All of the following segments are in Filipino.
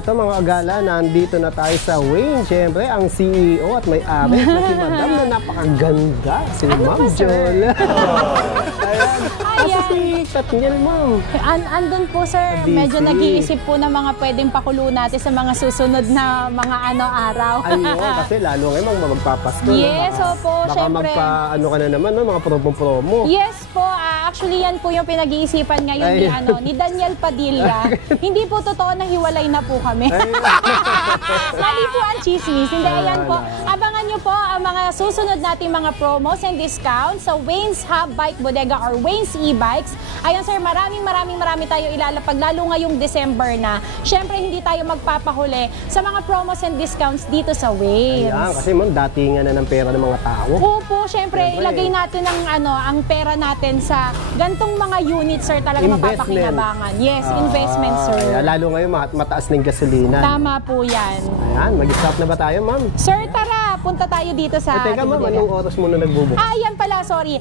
Eto mga agala, nandito na tayo sa Wayne. Siyempre, ang CEO at may-ari na si Madam na napakaganda. Si Ma'am Jol. Ayan. Asa si Katniel, Ma'am? Andun po, sir. Medyo nag-iisip po ng mga pwedeng pakulo natin sa mga susunod na mga araw. Ayun, kasi lalo ngayon magpapasko. Yes, opo, syempre. Baka magpa-ano ka na naman, no? Mga promo-promo. Yes po, actually yan po yung pinag-iisipan ngayon ni Daniel Padilla. Hindi po totoo na hiwalay na po kami. Mali po ang chismis. Hindi, ayan po. Abangan nyo po ang mga susunod nating mga promos and discounts sa Wayne's Hub Bike Bodega or Wayne's E-Bikes. Ayun sir, marami tayo ilalapag, lalo ngayong December na. Siyempre, hindi tayo magpapahuli sa mga promos and discounts dito sa Wayne's. Ayan, kasi ma'am, datingan na ng pera ng mga tao. Opo, siyempre, ilagay natin ang pera natin sa gantong mga units, sir, talaga mapapakinabangan. Yes, investment, sir. Lalo ngayon, mataas ng gasolina. Tama po yan. Ayan, mag-stop na ba tayo, ma'am? Sir, tara, punta tayo dito sa... Teka, ma'am, anong oras muna nagbubukas? Yan pala, sorry.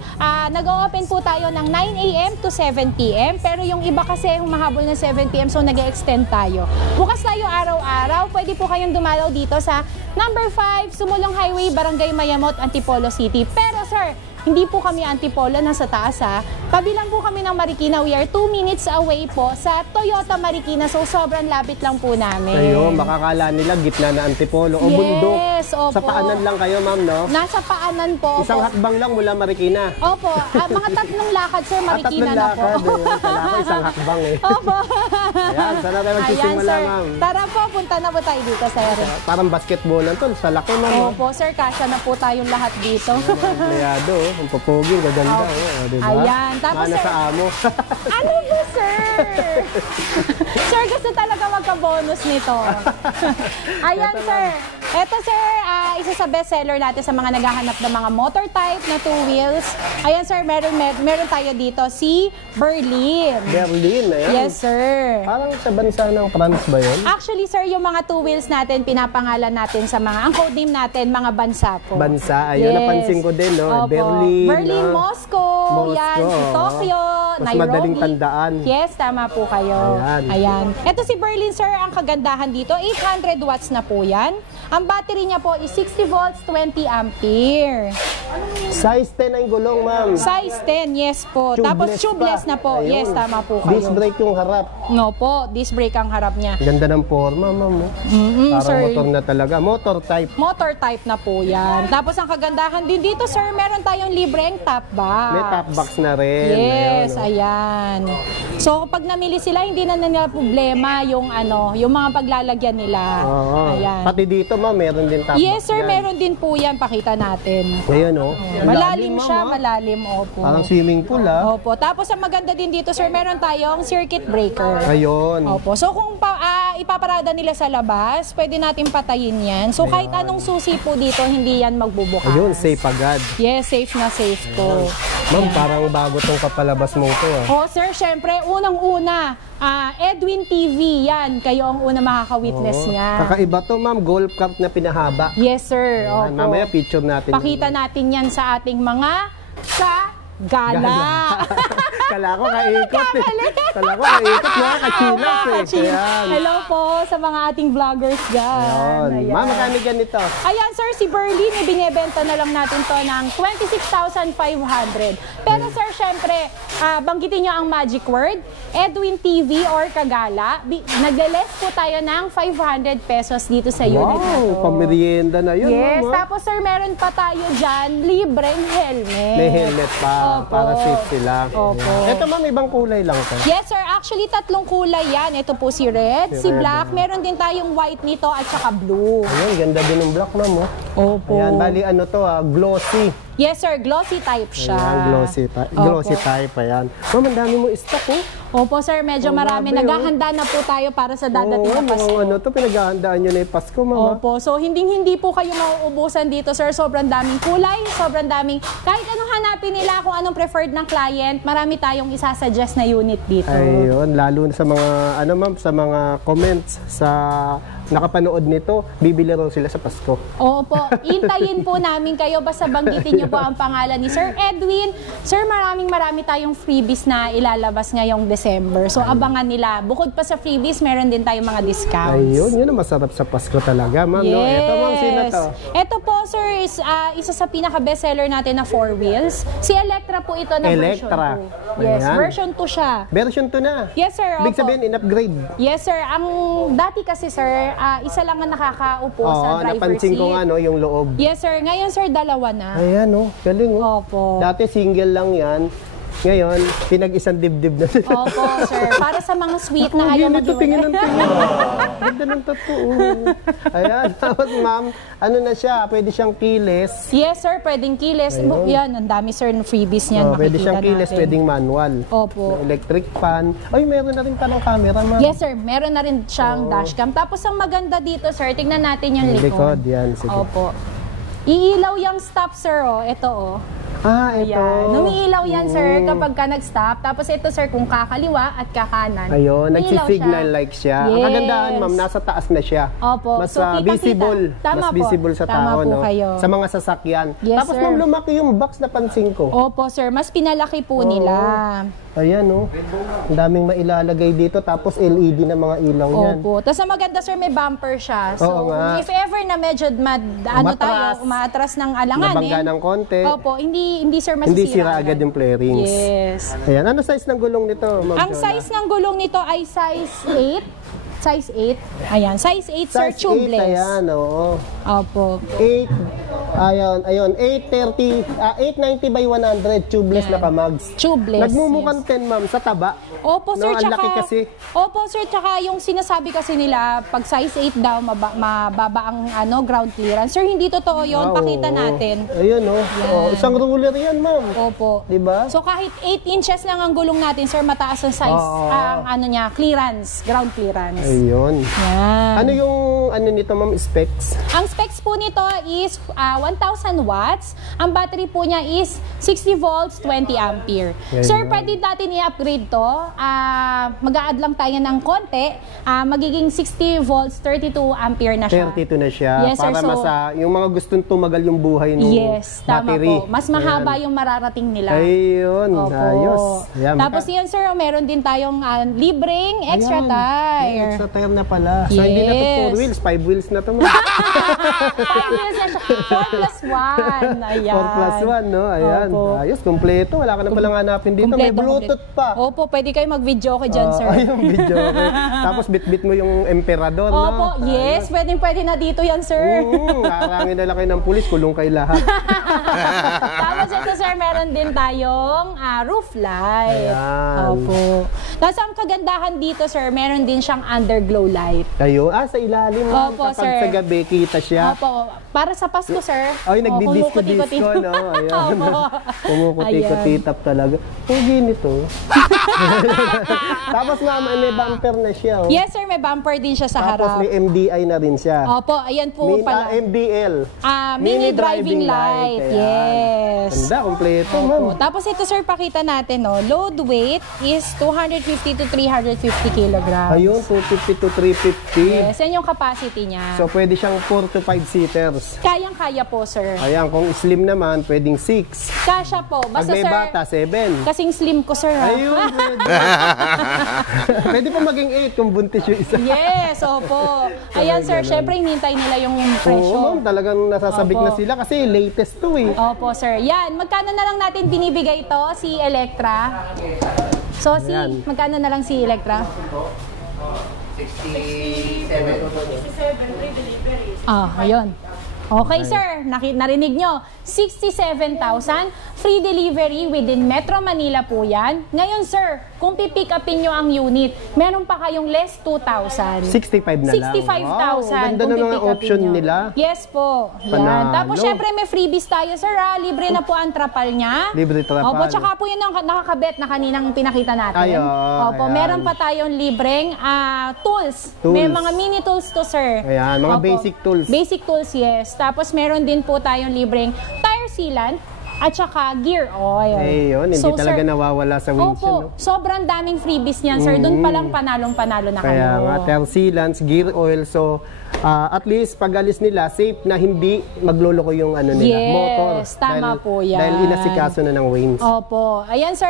Nag-open po tayo ng 9 a.m. to 7 p.m. Pero yung iba kasi humahabol ng 7 p.m. so nag-extend tayo. Bukas tayo araw-araw. Pwede po kayong dumalaw dito sa number 5, Sumulong Highway, Barangay Mayamot, Antipolo City. Pero sir, hindi po kami Antipolo, nasa taas ha. Tabi lang po kami ng Marikina. We are 2 minutes away po sa Toyota Marikina. So sobrang lapit lang po namin. Ayun, makakala nila gitna na Antipolo o bundok. Yes, opo. Sa paanan lang kayo, ma'am, no? Nasa paanan po. Isang hakbang lang mula Marikina. Opo. Mga 3 lakad, sir, Marikina na po. Kala ko isang hakbang eh. Opo. Ayan, sana tayo magsisimula, ma'am. Tara po, punta na po tayo dito, sir. Parang basketball lang to, sa laki, ma'am. Opo, sir, kasya na po tayong lahat dito. Empleyado, ang papogi, gaganda. Diba? Ayan, tapos mana sir, sa amo. ano po, sir? Sir, gusto talaga magka-bonus nito. Ayan, sir. Ito, sir, isa sa bestseller natin sa mga naghahanap ng mga motor type na 2 wheels. Ayan, sir, meron tayo dito, si Berlin. Berlin, ayan. Yes, sir. Parang sa bansa ng France ba yun? Actually, sir, yung mga 2 wheels natin, pinapangalan natin sa mga, ang code name natin, mga bansa po. Bansa, ayun, napansin ko din, no? Berlin, Moscow, yan, si Tokyo, mas Nairobi. madaling tandaan. Yes, tama po kayo. Ayan. Ito si Berlin, sir, ang kagandahan dito, 800 watts na po yan. Ang battery niya po is 60 volts, 20 ampere. Size 10 ang gulong, ma'am. Size 10, yes po. Tapos tubeless na po. Ayun. Yes, tama po kayo. Disc brake yung harap. No po, disc brake ang harap niya. Ganda ng forma, ma'am. Parang sir, motor na talaga. Motor type. Motor type na po yan. Tapos ang kagandahan din dito, sir, meron tayong libreng top box. May top box na rin. Yes, ayan. So, pag namili sila, hindi na nila problema yung mga paglalagyan nila. Ayan. Pati dito, ma'am, meron din top box. Yes, sir, meron din po yan. Pakita natin. Ayun, oh. Malalim siya, malalim. Opo. Parang swimming pool, ha? Opo. Tapos, ang maganda din dito, sir, meron tayong circuit breaker. Ayun. Opo. So, kung ipaparada nila sa labas, pwede natin patayin yan. So, kahit anong susi po dito, hindi yan magbubukas. Ayun, safe agad. Yes, safe na safe po. Ma'am, parang bago tong kapalabas mo ito, ah. Oh, sir, syempre, unang-una, Edwin TV, yan. Kayo ang una makaka-witness niya. Kakaiba to, ma'am. Golf cart na pinahaba. Yes, sir. Ayan, mamaya picture natin. Pakita natin yan sa ating mga gala. Kala ko kaikot eh. Kala ko kaikot na kachilas eh. Hello po sa mga ating vloggers dyan. Ma'am, magkano ganito? Ayan sir, si Berlin, binibenta na lang natin to ng 26,500. Pero sir, syempre, banggitin nyo ang magic word, Edwin TV or Kagala. Nagle-less po tayo ng 500 pesos dito sa unit na to. Wow, pamerienda na yun. Yes, tapos sir, meron pa tayo dyan, libreng helmet. May helmet pa, para safe sila. Opo. Ito ma'am, ibang kulay lang to. Yes sir, actually 3 kulay yan. Ito po si red, si black, meron din tayong white nito at saka blue. Ayun, ganda din ng black ma'am. Opo. Ayan, bali ano to, glossy. Yes sir, glossy type siya. Ayan, glossy type, ayan. Ma'am, ang dami mo stock oh. Opo sir, medyo marami. Naghahanda na po tayo para sa dadating na Pasko. Ano to, pinaghahandaan nyo na yung Pasko, ma'am. Opo, so hindi po kayo mauubusan dito sir. Sobrang daming kulay, sobrang daming, kahit anong hanapin nila, kung anong preferred ng client, marami tayong isasuggest na unit dito. Ayun, lalo na sa mga, ma'am, sa mga comments sa nakapanood nito, bibili raw sila sa Pasko. Opo, intayin po namin kayo. Basta banggitin niyo po ang pangalan ni Sir Edwin. Sir, marami tayong freebies na ilalabas ngayong December. So, abangan nila. Bukod pa sa freebies, meron din tayong mga discounts. Ayun, yun ang masarap sa Pasko talaga, ma'am. Yes. No? Ito, ma'am, sino to? Ito po, sir, is isa sa pinaka-bestseller natin na 4 wheels. Si Electra po ito na version 2. Yes, ayan. Version 2 siya. Version 2 na? Yes, sir. Ibig sabihin, in-upgrade? Yes, sir. Ang dati kasi, sir, isa lang ang nakakaupo sa driver napansin seat. ko nga, no, yung loob. Yes, sir. Ngayon, sir, dalawa na. Ayan, no. Galing, oh. Opo. Dati single lang yan. Ngayon, pinag-isang dibdib na sila. Opo, sir. Para sa mga sweet na ayaw mag-iwan. Tingin ng tingin. Ganda ng totoo. Ayan. Tapos, ma'am, ano na siya? Pwede siyang keyless. Yes, sir. Pwedeng keyless. Ayun. Yan, ang dami, sir, ng freebies niyan. Pwede siyang keyless, pwedeng manual. Opo. Electric fan. Ay, meron na rin palang camera, ma'am. Yes, sir. Meron na rin siyang dashcam. Tapos, ang maganda dito, sir, tignan natin yung likod. Likod, yan. Sige. Opo. Iilaw yung stop, sir, oh. Ito, oh. Ah, ito. Ayan. Numiilaw yan, sir, kapag ka nag-stop. Tapos ito, sir, kung kakaliwa at kakanan. Ayun, nagsisignal like siya. Yes. Ang kagandahan, ma'am, nasa taas na siya. Opo. Mas so, visible. Tama mas visible sa tama tao, po no? Kayo. Sa mga sasakyan. Yes, tapos, sir. ma'am, lumaki yung box na pansin ko. Opo, sir. Mas pinalaki po nila. Ayan, no? Ang daming mailalagay dito. Tapos, LED na mga ilaw niyan. Opo. Tapos, ang maganda, sir, may bumper siya. So, if ever na medyo umaatras ng alanganin. Nabangga ng konti. Opo. Hindi, sir, masisira. Hindi sira agad yung flarings. Yes. Ayan. Ano size ng gulong nito, ma'am? Ang size ng gulong nito ay size 8. Size 8. Ayan, size 8, sir, tubeless. Size 8, ayan, oo. Opo. 8, ayun, 890 by 100, tubeless na kamags. Tubeless, nagmumukhang 10, ma'am, sa taba. Opo, sir, no, tsaka, laki kasi. Opo, sir, tsaka yung sinasabi kasi nila, pag size 8 daw, mababa ang ground clearance. Sir, hindi totoo yun. Pakita natin. Ayun, no? Isang ruler yan, ma'am. Opo. Diba? So, kahit 8 inches lang ang gulong natin, sir, mataas ang size, ang clearance, ground clearance. Ayun. Yan. Ano yung, nito, ma'am, specs? Ang specs po nito is 1,000 watts. Ang battery po niya is 60 volts, 20 ampere. Yan, sir, pwede natin i-upgrade to. Mag-a-add lang tayo ng konti. Magiging 60 volts, 32 ampere na siya. 32 na siya. Yes, sir. Para yung mga gustong tumagal yung buhay ng battery. Tama po. Mas mahaba yung mararating nila. Ayun. Opo. Ayos. Yan, tapos yan, sir, meron din tayong libreng extra tire. Extra tire na pala. So, hindi na to 4 wheels, 5 wheels na to. 5 wheels na siya. 4 plus 1. Ayan. 4 plus 1, no? Ayan. Opo. Ayos, kompleto. Wala ka na palang hanapin dito. May Bluetooth pa. Opo, pwede kayo mag-video ko dyan, sir. Yung video ko. Tapos bit-bit mo yung emperador, no? Opo, yes. Pwede na dito yan, sir. Harangin na lang kayo ng pulis, kulong kayo lahat. Tapos ito, sir, meron din tayong roof light. Ayan. Opo. Tapos ang kagandahan dito, sir, meron din siyang underglow light. Ayun, sa ilalim. Opo, kapag sa gabi, kita siya. Opo, para sa Pasko, sir. Ay, nagdi-disco-disco, no? Ayan. Kumukuti-kutitap talaga. Pugi nito. Tapos nga, may bumper na siya. Oh. Yes, sir, may bumper din siya sa harap. Tapos may MDI na rin siya. Opo, ayan po pala. MDL. Mini driving light. Yes. Ganda, kompleto, ma'am. Tapos ito, sir, pakita natin, no? Load weight is 250 to 350 kilograms. Ayun, 250 to 350. Yes, yan yung capacity niya. So, pwede siyang 4 to 5 seaters. Kayang-kaya po, sir. Ayan, kung slim naman, pwedeng 6. Kasya po. Basta, pag may sir, bata, 7. Kasing slim ko, sir. Ayun, pwede. Pwede pa maging 8 kung buntis yung isa. Yes, opo. Ayan, sir, syempre hinintay nila yung presyo. Oo, talagang nasasabik na sila kasi latest to eh. Opo, sir. Yan, magkano na lang natin binibigay to si Electra? So, magkano na lang si Electra? 67 free delivery. Ayun. Okay, sir. Narinig nyo. 67,000 free delivery within Metro Manila po yan. Ngayon, sir, kung pipick upin nyo ang unit, meron pa kayong less 2,000. 65 na lang. 65,000. Wow, ganda na mga option nila. Yes po. Yan. Tapos, syempre, may freebies tayo, sir. Libre na po ang trapal niya. Libre trapal. Opo, tsaka po yun ang nakakabit na kaninang pinakita natin. Opo, ayan. meron pa tayong libreng tools. May mga mini tools to, sir. Ayan, mga basic tools. Basic tools, yes. Tapos, meron din po tayong libreng tire sealant. at saka gear oil. Ayun, hindi talaga nawawala sa Wings Opo, yun, no? sobrang daming freebies niyan, sir. Doon pa lang panalong-panalo na kayo. Kaya nga, air sealants, gear oil, so at least pag alis nila, safe na hindi magloloko yung ano nila, motor. Yes, tama po yan. Dahil inasikaso na ng Wings. Opo. Ayan, sir,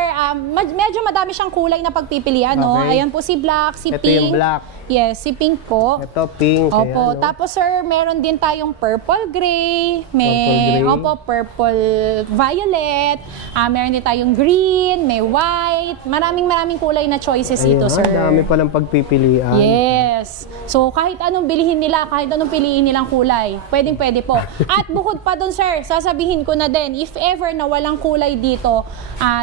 medyo madami siyang kulay na pagpipilian, no? Okay. Ayan po si black, si Ito pink. yung black. Yes, si pink po. Ito, pink. Opo. Ayan, no? Tapos, sir, meron din tayong purple gray. Purple gray. Opo, purple violet. Meron din tayong green, may white. Maraming kulay na choices Ayan, dito, sir. dami palang pagpipilian. Yes. So, kahit anong bilihin nila, kahit anong piliin nilang kulay, pwede po. At bukod pa dun, sir, sasabihin ko na din, if ever na walang kulay dito,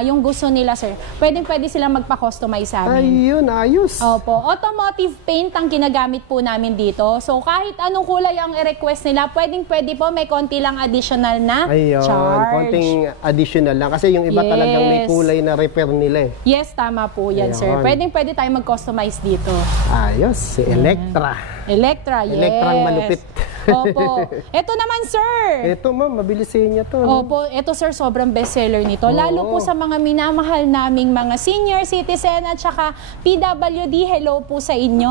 yung gusto nila, sir, pwede silang magpa-customize sa amin. Ayun, ayos. Opo. Automotive paint ang ginagamit po namin dito. So, kahit anong kulay ang i-request nila, pwede po, may konti lang additional na Ayun, charge. konting additional lang. Kasi yung iba talagang may Yes. kulay na repair nila eh. Yes, tama po yan, sir. Ayun. Pwede tayo mag-customize dito. Ayos, si Electra. Electra, yes. Electrang malupit. Opo. Ito naman, sir. Ito ma'am, mabilis niya to. No? Opo, ito sir, sobrang bestseller nito. Lalo Oo. po sa mga minamahal naming mga senior citizen at saka PWD, hello po sa inyo.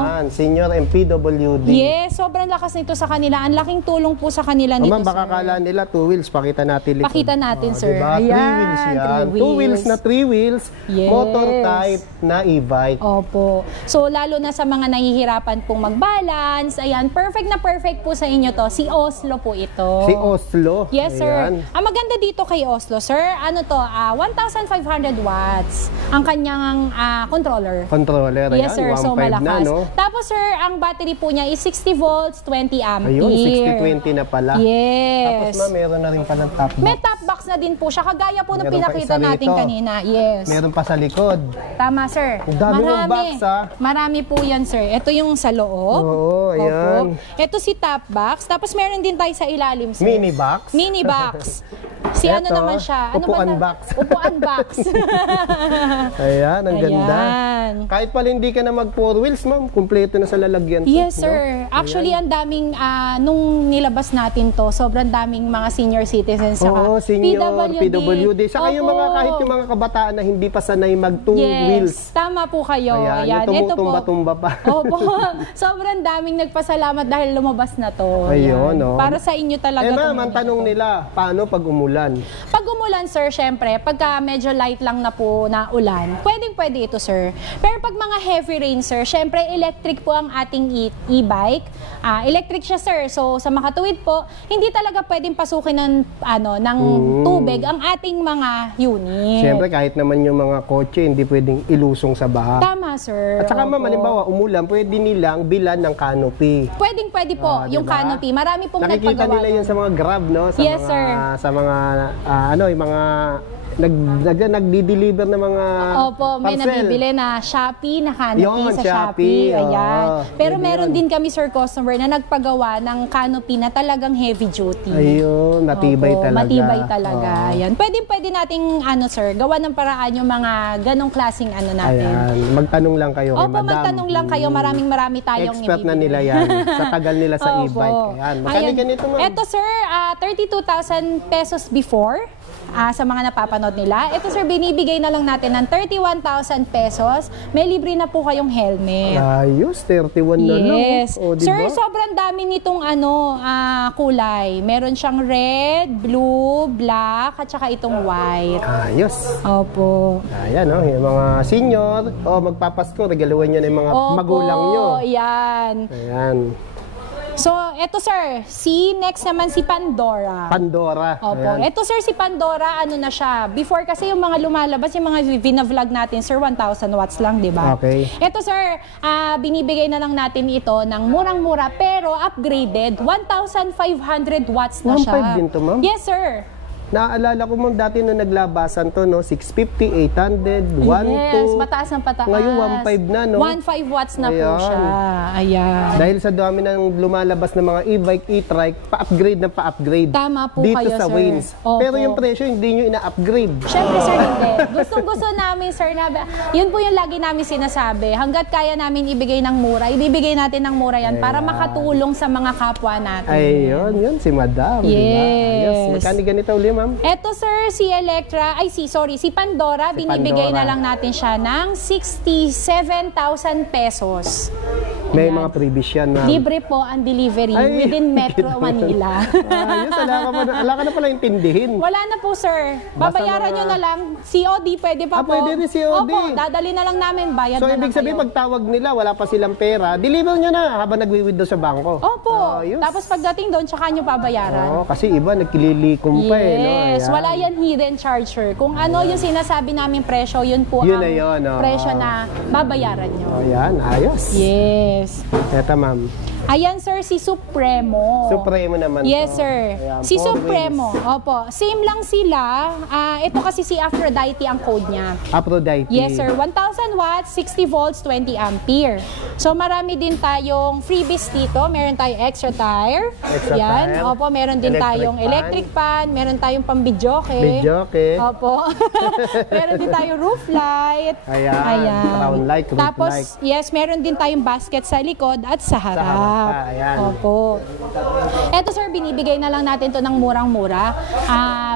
Yan, senior MPWD. Yes, sobrang lakas nito sa kanila. Ang laking tulong po sa kanila nito, Ma'am, baka sir. kala nila 2 wheels, pakita natin likod. Pakita natin, sir. Diba? 3 Ayan, wheels yan. 3 2 wheels na 3 wheels, Yes. motor type na e-bike. Opo. So, lalo na sa mga nahihirapan pong mag-balance, ayan, perfect na perfect po sa inyo to. Si Oslo po ito. Si Oslo. Yes, sir. Ayan. Ang maganda dito kay Oslo, sir, ano to, 1,500 watts ang kanyang controller. Controller, Yes, sir. ayan, So, 1.5 malakas. na, no? Tapos, sir, ang battery po niya is 60 volts, 20 ampere. Ayun, 60-20 na pala. Yes. Tapos ma'am, meron na rin palang top box. May top box na din po siya. Kagaya po nung Meron pa pinakita isa natin rito. kanina. Yes. Meron pa sa likod. Tama, sir. Ang dami mong box, ah. Marami po yan, sir. Ito yung sa loob. Oo, ayan. Opo. Ito si top box. Tapos meron din tayo sa ilalim, sir. Mini box. Mini box. Si ano Eto, naman siya? Ano upuan ba na- box. Upuan box. Ayan, ang ganda. Ayan. Kahit pala hindi ka na mag 4 wheels, ma'am, kumpleto na sa lalagyan to. Yes, no? sir. Actually, ang daming, nung nilabas natin to, sobrang daming mga senior citizens saka Oo, senior, PWD. Saka yung mga, Opo. kahit yung mga kabataan na hindi pa sanay mag 2 wheels. Tama po kayo. Ayan, Ayan. yung Ito po. tumba-tumba pa. Opo. Sobrang daming nagpasalamat dahil lumabas na to. Ayun, Ayan. no? Para sa inyo talaga. Eh ma'am, tong ang ganito. tanong nila, paano pag umulan? Pag umulan, sir, syempre, pagka medyo light lang na po na ulan, pwede ito, sir. Pero pag mga heavy rain, sir, syempre, electric po ang ating e-bike. Electric siya, sir. So, sa makatuwid po, hindi talaga pwedeng pasukin ng tubig ang ating mga unit. Siyempre, kahit naman yung mga kotse, hindi pwedeng ilusong sa baha. Tama, sir. At saka ma'am, Opo. halimbawa, umulan, pwede nilang bilan ng canopy. Pwede po, yung diba? canopy. Marami pong Nakikita nagpagawa. nila yun sa mga Grab, no? Sa Yes, mga, sir. Sa mga, yung mga nagdi-deliver ng mga Opo, may parcel. nabibili na Shopee, na canopy Yun, sa Shopee, Ayan. oo. Pero Pwede meron yun. din kami, sir, customer na nagpagawa ng canopy na talagang heavy duty. Ayun, matibay Opo, talaga. Matibay talaga. Oo. Ayan. Pwede nating, sir, gawa ng paraan yung mga ganong klaseng natin. Ayan, magtanong lang kayo kay Opo, Madam. magtanong lang kayo. Marami tayong Expert na ibibigay. nila yan. Sa tagal nila sa Opo. e-bike. Ayan, magkano ganito ma'am? Ito, sir, 32,000 pesos before. Sa mga napapanood nila. Ito, sir, binibigay na lang natin ng 31,000 pesos. May libre na po kayong helmet. Ayos, 31 na lang. Yes. O, diba? Sir, sobrang dami nitong kulay. Meron siyang red, blue, black, at saka itong white. Ayos. Opo. Ayan, yung mga senior, magpapasko, regaluhan nyo na yung mga magulang nyo. Yan. Ayan. So, eto, sir, next naman si Pandora. Pandora. Opo. Ayan. Ito, sir, si Pandora, na siya. Before kasi yung mga lumalabas, yung mga vlog natin, sir, 1,000 watts lang, di ba? Okay. Ito, sir, binibigay na lang natin ito ng murang-mura, pero upgraded. 1,500 watts na siya. 1,500 din to, ma'am? Yes, sir. Naaalala ko mong dati nung naglabasan to, no? 650, 800, 1, Yes, 2. mataas ang pataas. Ngayon, 1,500 na, no? 1,500 watts na po Ayan. siya. Ayan. Dahil sa dami ng lumalabas ng mga e-bike, e-trike, pa-upgrade na pa-upgrade. Tama po dito kayo, sa sir. Waynes. Opo. Pero yung presyo, hindi nyo ina-upgrade. Siyempre, sir, hindi. Gustong-gusto namin, sir, yun po yung lagi namin sinasabi. Hanggat kaya namin ibigay ng mura, ibibigay natin ng mura yan para makatulong sa mga kapwa natin. Ayun, yun, si Madam. Yes. Diba? Ayos. Magkano ganito uli, ma'am? Eto sir, si si Pandora, binibigay Pandora. na lang natin siya ng 67,000 pesos. May Ayan. mga previous yan, ma'am. Libre po ang delivery Ay. within Metro Manila. Ayos, wala ka na pala intindihin. Wala na po sir. Babayaran nyo na lang. COD pwede pa po. Pwede rin COD. Opo, dadali na lang namin. Bayad So, na ibig lang sabihin, kayo. pagtawag nila, wala pa silang pera, deliver nyo na habang nagwi-withdraw sa bangko. Opo. Ayos. Tapos pagdating doon, tsaka nyo pabayaran. Oo, kasi iba, nagkililikom pa eh. No? Yes, Ayan. wala yan hidden charge sir. Kung ano yung sinasabi namin presyo, yun po Yun ang na yun, oo. presyo na babayaran nyo. Ayan, ayos. Yes. Eto, ma'am. Ayan sir, si Supremo. Supremo naman Yes to. sir. Ayan, Si 4 Supremo. wheels. Opo. Same lang sila. Ito kasi si Aphrodite ang code niya. Aphrodite. Yes sir, 1,000 watts, 60 volts, 20 ampere. So marami din tayong freebies dito. Meron tayong extra tire. Extra Yan. tire. Opo, meron din Electric tayong fan. electric fan. Meron tayong pambidyoke. Bidyoke. Opo. Meron din tayong roof light. Ayan, crown light, roof Tapos, light. yes, meron din tayong basket sa likod at sa harap. harap pa, ayan. Opo. Eto sir, binibigay na lang natin to ng murang-mura.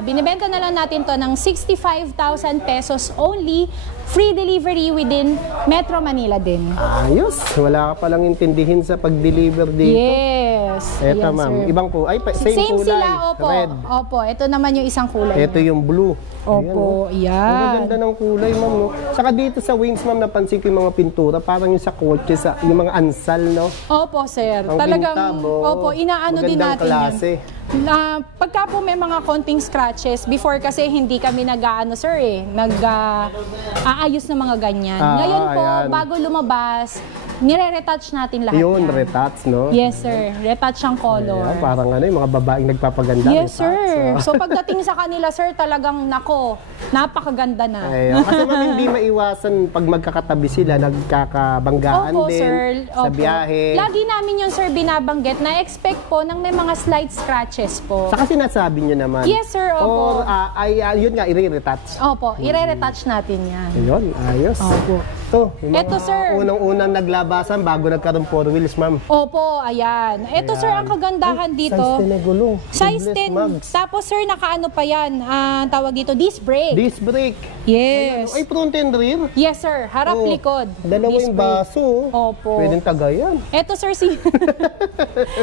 Binibenta na lang natin to ng 65,000 pesos only. Free delivery within Metro Manila din. Ayos. Wala ka palang intindihin sa pag-deliver dito. Yes. Eto, Yes, ma'am. sir. Ibang po. Ay, same kulay. sila, opo. Red. Opo, ito naman yung isang kulay. Ito yung blue. Opo, Ang yan. ganda ng kulay, ma'am. No? Saka dito sa wings, ma'am, napansin ko yung mga pintura. Parang yung sa kotse, yung mga ansal, no? Opo, sir. Ang Talagang, pintab, oh. opo, inaano din Magandang natin klase. yan. Pagka po may mga konting scratches, before kasi hindi kami nag-aano, sir, nag-aayos ng mga ganyan. Ngayon po, ayan. bago lumabas, nire-retouch natin lahat Yun, yan. retouch, no? Yes, sir. Retouch ang color. Ayan, parang yung mga babaeng nagpapaganda. Yes, retouch, sir. oh. So pagdating sa kanila, sir, talagang nako, napakaganda na. Ayun. Kasi ma'am, hindi maiwasan pag magkakatabi sila, nagkakabanggaan Opo, din sir. sa Opo. biyahe. Lagi namin yun, sir, binabanggit na expect po ng may mga slight scratches po. Saka sinasabi nyo naman. Yes, sir. Opo. Or, yun nga, i-retouch. Opo, i-retouch natin yan. Ayun, ayos. Opo. Ito, yung Eto, mga sir. unang-unang naglabasan bago nagkaroon 4 wheels, ma'am. Opo, ayan. Ito, sir, ang kagandahan dito. Size 10 na gulong. Size Tubeless 10. mags. Tapos, sir, nakaano pa yan? Tawag dito, disc brake. Disc brake. Yes. Ay, front and rear. Yes, sir. Harap, Oh, likod. Dalawa Disc yung brake. baso. Opo. Pwedeng tagayan. Ito, sir, si...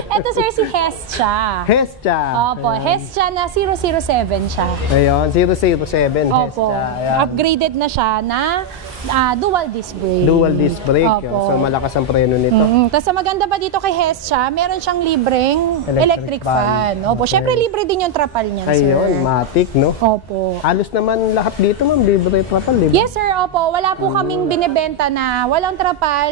Ito, sir, si Hestia. Hestia. Opo, Hestia na 007 siya. Ayun, 007 Opo. Hestia. Ayan. Upgraded na siya na dual disc brake. Dual disc brake. Opo. So, malakas ang preno nito. Tapos maganda pa dito kay Hestia, meron siyang libreng electric fan. Opo, syempre libre din yung trapal niyan, sir. Ayun, matic, no? Opo. Halos naman lahat dito, ma'am, libre trapal, di ba? Yes, sir. Opo. Wala po kaming binibenta na walang trapal.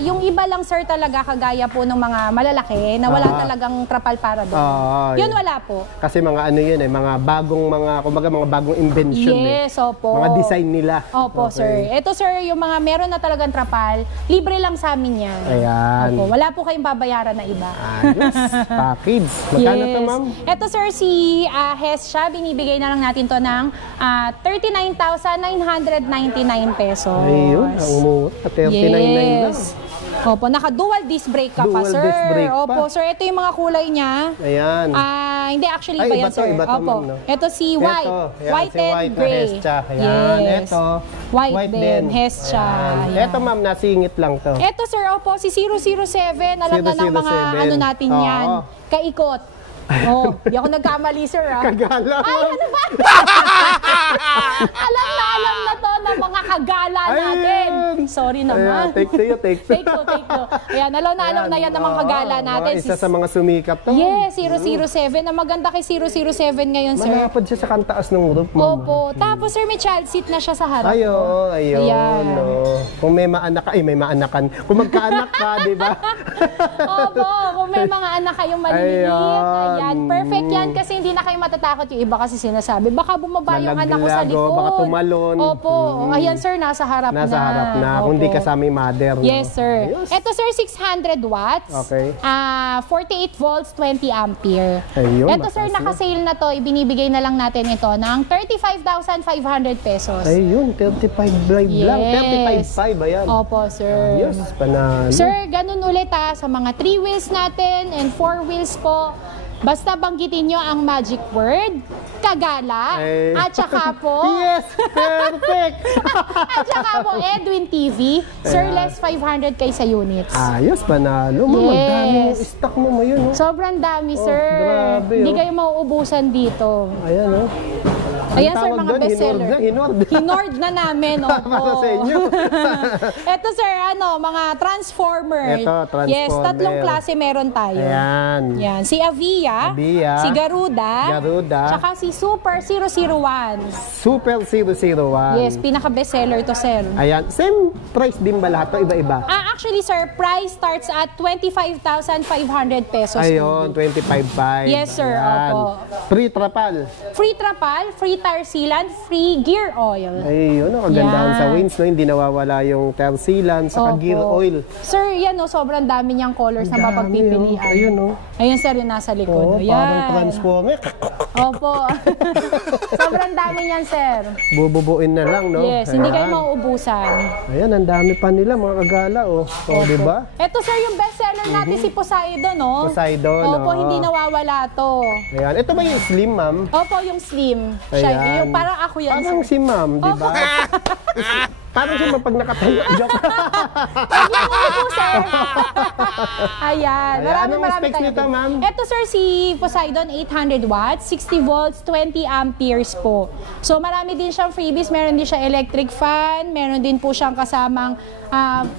Yung iba lang, sir, talaga kagaya po ng mga malalaki na wala talagang trapal para doon. Yun wala po. Kasi mga ano yun mga bagong invention Yes, opo. Mga design nila. Opo, Okay. sir. Ito, sir, yung mga meron na talagang trapal, libre lang sa amin yan. Ayan. Opo. Wala po kayong babayaran na iba. Ayos. Package. Magkano to, ma'am? Ito, sir, si Hestia, binibigay na lang natin to ng 39,999 pesos. Ayun, ang mura. 39.9 lang. Opo, naka-dual disc brake ka pa, Dual sir. disc brake pa. Opo, sir, ito yung mga kulay niya. Ayan. Hindi, actually, Ay, iba iba yan, to, sir. iba to, Opo. ma'am, no? Ito si white. Ito, ayan, White si and white na gray. Hestia. Ayan, Yes. ito. White din, Hestia. Ayan. Ayan. Ito, ma'am, nasingit lang to. Ito, sir, opo, si 007. Alam na ng mga 007. ano natin yan. Oo. Kaikot. Oh, di ako nagkamali, sir, ah. Kagala, Ay, ma'am. ano ba? alam na to ng mga kagala natin. Ayan. Sorry Ayan, naman. take two. Take two. Ayan, alam na yan ng mga kagala natin. Isa sa mga sumikap to. Yes, 007. Ang maganda kay 007 ngayon, sir. Malapad siya sa kantaas ng roof, ma'am. Opo. Tapos, sir, may child seat na siya sa harap. Ayun. Ayan. No. Kung may maanak ka, may maanakan. Kung magkaanak ka, di ba? Opo, kung may mga anak kayong maliliit, Ayan. ayan, perfect yan kasi hindi na kayo matatakot. Yung iba kasi sinasabi, baka bumaba yung anak ko sa Malaglag, likod. baka tumalon. Opo, ayan sir, nasa harap na. Nasa harap na. Kung di Opo. kasama yung mother. no? Yes, sir. Ayos. Ito, sir, 600 watts. Okay. 48 volts, 20 ampere. Ayun, Ito, sir, mataas na. naka-sale na to. Ibinibigay na lang natin ito ng 35,500 pesos. Ayun, 35 live lang. 35.5, ayan. Opo, sir. Ayos, panalo. Sir, ganun ulit sa mga 3 wheels natin and 4 wheels po. Basta banggitin nyo ang magic word, Kagala, at saka po... Yes! Perfect! At saka po, Edwin TV, Sir, less 500 kay sa units. Ayos, panalo. Ma'am, ang dami yung stock mo ngayon. Sobrang dami, sir. Grabe, Hindi kayo mauubusan dito. Ayan, Ayan, sir, mga bestseller. Hinord na namin, Para sa inyo. Ito, sir, mga transformer. Ito, transformer. Yes, 3 klase meron tayo. Ayan. Yan, si Avia, si Garuda, tsaka si Super 001. Super 001. Yes, pinaka-bestseller to, sir. Ayan, same price din ba lahat to? Iba-iba? Actually, sir, price starts at 25,500 pesos. Ayun, 25,500. Yes, sir. Opo. Free trapal. Free trapal, free tire sealant, free gear oil. Ayun, kagandahan sa Wins, no? Hindi nawawala yung tire sealant, saka gear oil. Sir, yan, sobrang dami niyang colors na mapagpipilian. Ayun, Ayun, sir, yung nasa likod. Parang transformer. Opo. Sobrang dami niyan, sir. Bububuin na lang, no? Yes, hindi kayo mauubusan. Ayan, ang dami pa nila, mga kagala, di ba? Ito, sir, yung bestseller natin, si Poseidon, Poseidon, Opo, hindi nawawala to. Ayan, ito ba yung slim, ma'am? Opo, yung slim. Siya, yung parang ako yan, parang sir. si ma'am, di ba? Parang siya pag nakatayo. Joke. Opo, sir. Ayan. Anong specs nito, ma'am? Ito, sir, si Poseidon 800 watts, 60 volts, 20 amperes po. So, marami din siyang freebies. Meron din siya electric fan. Meron din po siyang kasamang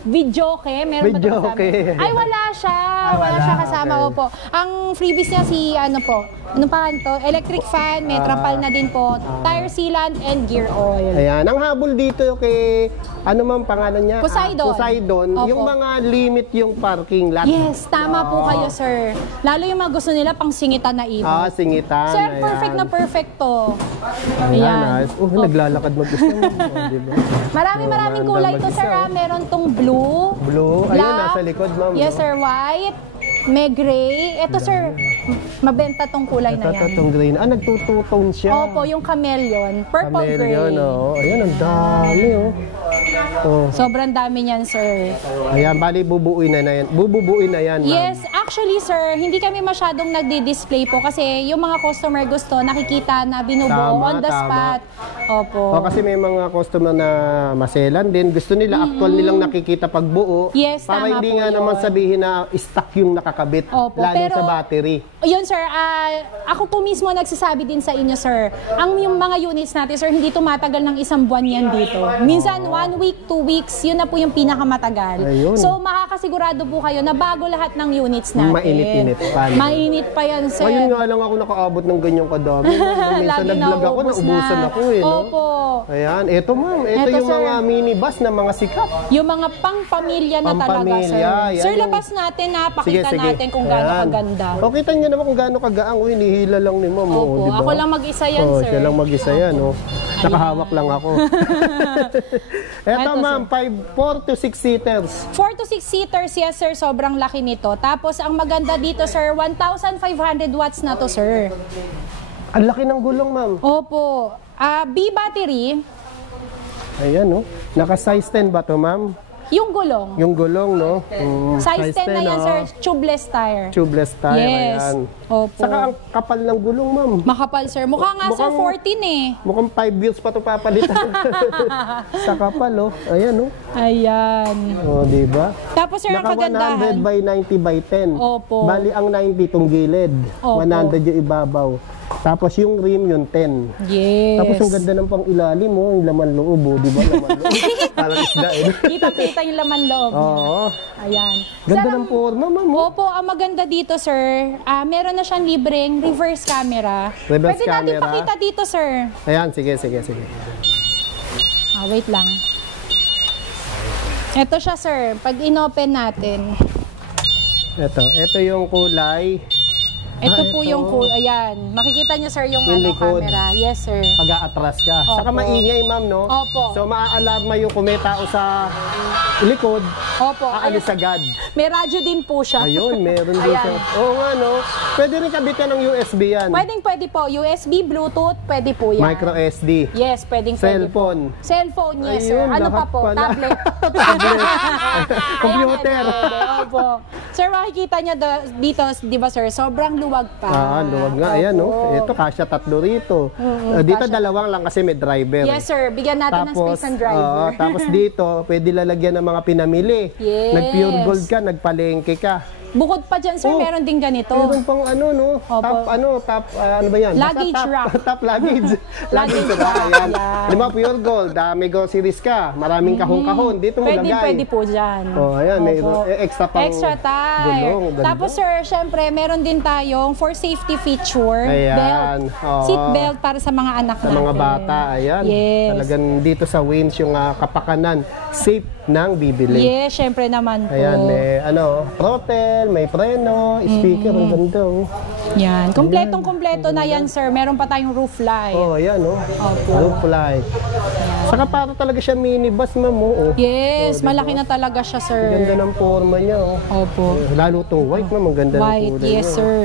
videoke. Meron videoke. Ay, wala siya. Wala siya kasama. Okay. Opo. Ang freebies niya si, ano pa to? Electric fan, may trapal na din po, tire sealant, and gear oil. Ayan. Ang habol dito kay, ma'am, pangalan niya? Poseidon. Poseidon. Yung mga limit yung parking lot. Yes, tama po kayo, sir. Lalo yung mga gusto nila pang singitan na ibon. Singitan. Sir, perfect na perfect to. Ayan. Naglalakad mag-gusto mo. Diba? Maraming kulay to, sir. Meron tong blue. Blue. Black. Ayun, nasa likod, ma'am. Yes, sir. White. May gray. Ito, sir, mabenta tong kulay na yan. Itong gray na. Nagtututone siya. Opo, yung chameleon. Purple gray. Ayan, ang dami, Sobrang dami niyan, sir. Ayan, bali bubuuin na yan. Bububuin na yan, ma'am. Yes, actually, sir, hindi kami masyadong nagdi-display po kasi yung mga customer gusto, nakikita na binubuo on the spot. Opo. Kasi may mga customer na maselan din. Gusto nila, actual nilang nakikita pagbuo. Yes, para tama hindi po nga yun. naman sabihin na stock yung nakakabit. Opo, lalo pero sa battery. Yun, sir, ako po mismo nagsasabi din sa inyo, sir. Yung mga units natin, sir, hindi tumatagal ng 1 buwan yan dito. Minsan, 1 week, 2 weeks, yun na po yung pinakamatagal. Ayun. So, makakasigurado po kayo na bago lahat ng units natin. Mainit-init pa. Mainit pa yan, sir. Ayun nga lang ako nakaabot ng ganyang kadami. Minsan nag-vlog ako, naubusan ako. Opo. Ayan, eto ma'am. Ito yung sir, mga minibus na mga sikat. Yung mga pang-pamilya na talaga, sir. Yan Sir, labas natin na, pakita natin kung gaano kaganda. O, kita nyo naman kung gaano kagaang. Uy, nihila lang ni ma'am. Opo, diba? ako lang mag-isa yan, sir. Siya lang mag-isa yan. Nakahawak lang ako. Eto ma'am, 4 to 6 seaters. 4 to 6 seaters, yes sir, sobrang laki nito. Tapos ang maganda dito, sir, 1,500 watts na to, sir. Ang laki ng gulong, ma'am. Opo. B battery. Ayan, Naka-size 10 ba to, ma'am? Yung gulong. Yung gulong, no? Size 10 na yan, sir. Tubeless tire. Tubeless tire, yes. Ayan. Opo. Saka ang kapal ng gulong, ma'am. Makapal, sir. Mukha nga, sir, 14 eh. Mukhang 5 wheels pa ito papalitan. Sa kapal, Ayan, Ayan. Diba? Tapos, sir, ang kagandahan. Naka 100 by 90 by 10. Opo. Bali, ang 90 itong gilid. Opo. 100 yung ibabaw. Tapos yung rim, yung 10. Yes. Tapos yung ganda ng pang ilalim mo, yung laman loob, di ba? Laman loob. Parang isda, Kita-kita yung laman loob niya. Oo. Ayan. Ganda Sir, ng forma, ma'am. Opo, ang maganda dito, sir, meron na siyang libreng reverse camera. Reverse Pwede natin camera. pakita dito, sir. Ayan, sige. Wait lang. Ito siya, sir. Pag inopen natin. Ito yung kulay. Ito po yung ayan. Makikita niyo, sir, yung likod. camera. Yes, sir. Pag-aatras ka. Opo. Saka maingay, ma'am, no? Opo. So, maaalarma yung kung may tao sa likod, Opo. aalis agad. May radyo din po siya. Ayun, meron din Ayan. siya. Oo nga, no? Pwede rin kabitan ng USB yan. Pwede po. USB, Bluetooth, pwede po yan. Micro SD. Yes, pwede po. Cellphone. Cellphone, yes, sir. Ayun, Ano pa lahat po? pala. Tablet. Tablet. Computer. Ayan, pwede. Opo. Sir, makikita niya dito, di ba sir, sobrang luwag pa. Luwag nga. Ayan, no? Ito, kasya 3 rito. Dito, kasya. 2 lang kasi may driver. Yes sir, bigyan natin ng space ng driver. Tapos dito, pwede lalagyan ng mga pinamili. Yes. Nag-pure gold ka, nagpalengke ka. Bukod pa dyan sir, meron din ganito. Meron pang ano, no? Opo. Top, ano ba yan? Luggage rack. Top luggage. Luggage rack. rack, Ayan. yan. Di ba, pure gold. May groceries ka. Maraming kahon-kahon. Dito mo lagay. Pwede po dyan. Ayan. May extra pang extra tire. gulong. Ganda. Tapos sir, syempre, meron din tayong for safety feature, Ayan. belt. Seat belt para sa mga anak natin. Sa mga bata. Ayan. Yes. Talagang dito sa Waynes yung kapakanan. Safe nang bibili. Yes, syempre naman po. Ayan, may throttle, may preno, speaker, ang ganda. Yan. Kompletong-kompleto na yan, sir. Meron pa tayong roof light. Ayan, Opo. roof light. Saka para talaga siya minibus, ma'am. Yes, malaki na talaga siya, sir. Ganda ng forma niya. Opo. Lalo itong white, ma'am. Ang ganda ng White, kulay yes, niya. sir.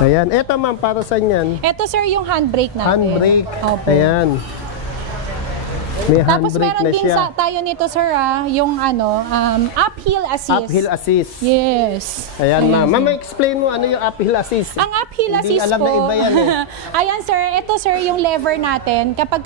Ayan. Eto, ma'am, para sa yan. Ito, sir, yung handbrake natin. Handbrake. Opo. Ayan. May Tapos handbrake meron na din siya. tayo nito, sir, yung uphill assist. Uphill assist. Yes. Ayan, ma'am. Ma'am, explain mo ano yung uphill assist. Ang uphill Hindi assist alam po. na iba yan Ayan, sir. Ito, sir, yung lever natin. Kapag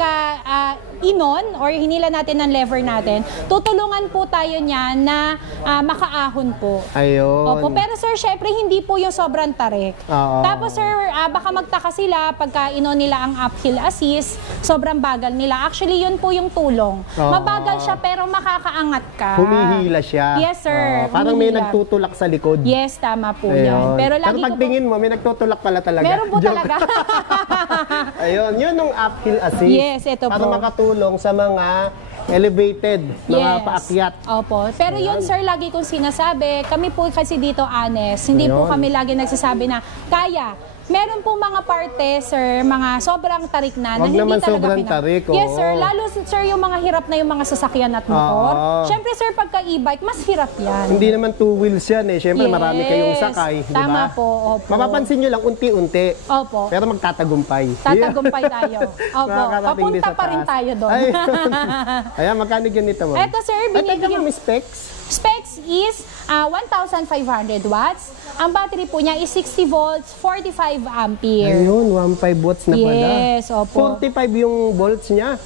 inon or hinila natin ng lever natin, tutulungan po tayo niyan na makaahon po. Ayun. Opo, pero sir, syempre hindi po yung sobrang tarik. Oo. Tapos sir, baka magtaka sila pagka inon nila ang uphill assist, sobrang bagal nila. Actually, yun po yung tulong. Oo. Mabagal siya pero makakaangat ka. Humihila siya. Yes, sir. Parang may Humihila. nagtutulak sa likod. Yes, tama po yan. Pero lagi pag tingin mo, may nagtutulak pala talaga. Meron po Joke. talaga. Ayun, yun yung uphill assist. Yes, ito para po. makatulong sa mga elevated, mga paakyat. Opo. Pero yun, sir, lagi kong sinasabi, kami po kasi dito honest. Hindi po Ayun. kami lagi nagsasabi na kaya. Meron po mga parte, sir, mga sobrang tarik na Wag hindi naman talaga sobrang tarik, Yes, oo. sir. Lalo, sir, yung mga hirap na yung mga sasakyan at motor. Oo. Siyempre, sir, pagka e-bike, mas hirap yan. Hindi naman 2 wheels yan eh. Siyempre, Yes. marami kayong sakay. Di ba? Tama po, opo. Mapapansin nyo lang, unti-unti. Opo. Pero magtatagumpay. Tatagumpay tayo. Opo. Makakarating din Papunta sa pa rin taas. tayo doon. Ayun. Ayan, magkano ganito mo? Eto, sir, Ay, teka, binibigyan. ma'am, specs? Specs is 1,500 watts. Ang battery po niya is 60 volts, 45 ampere. Ayun, 1.5 watts na pala. Yes, opo. 45 yung volts niya.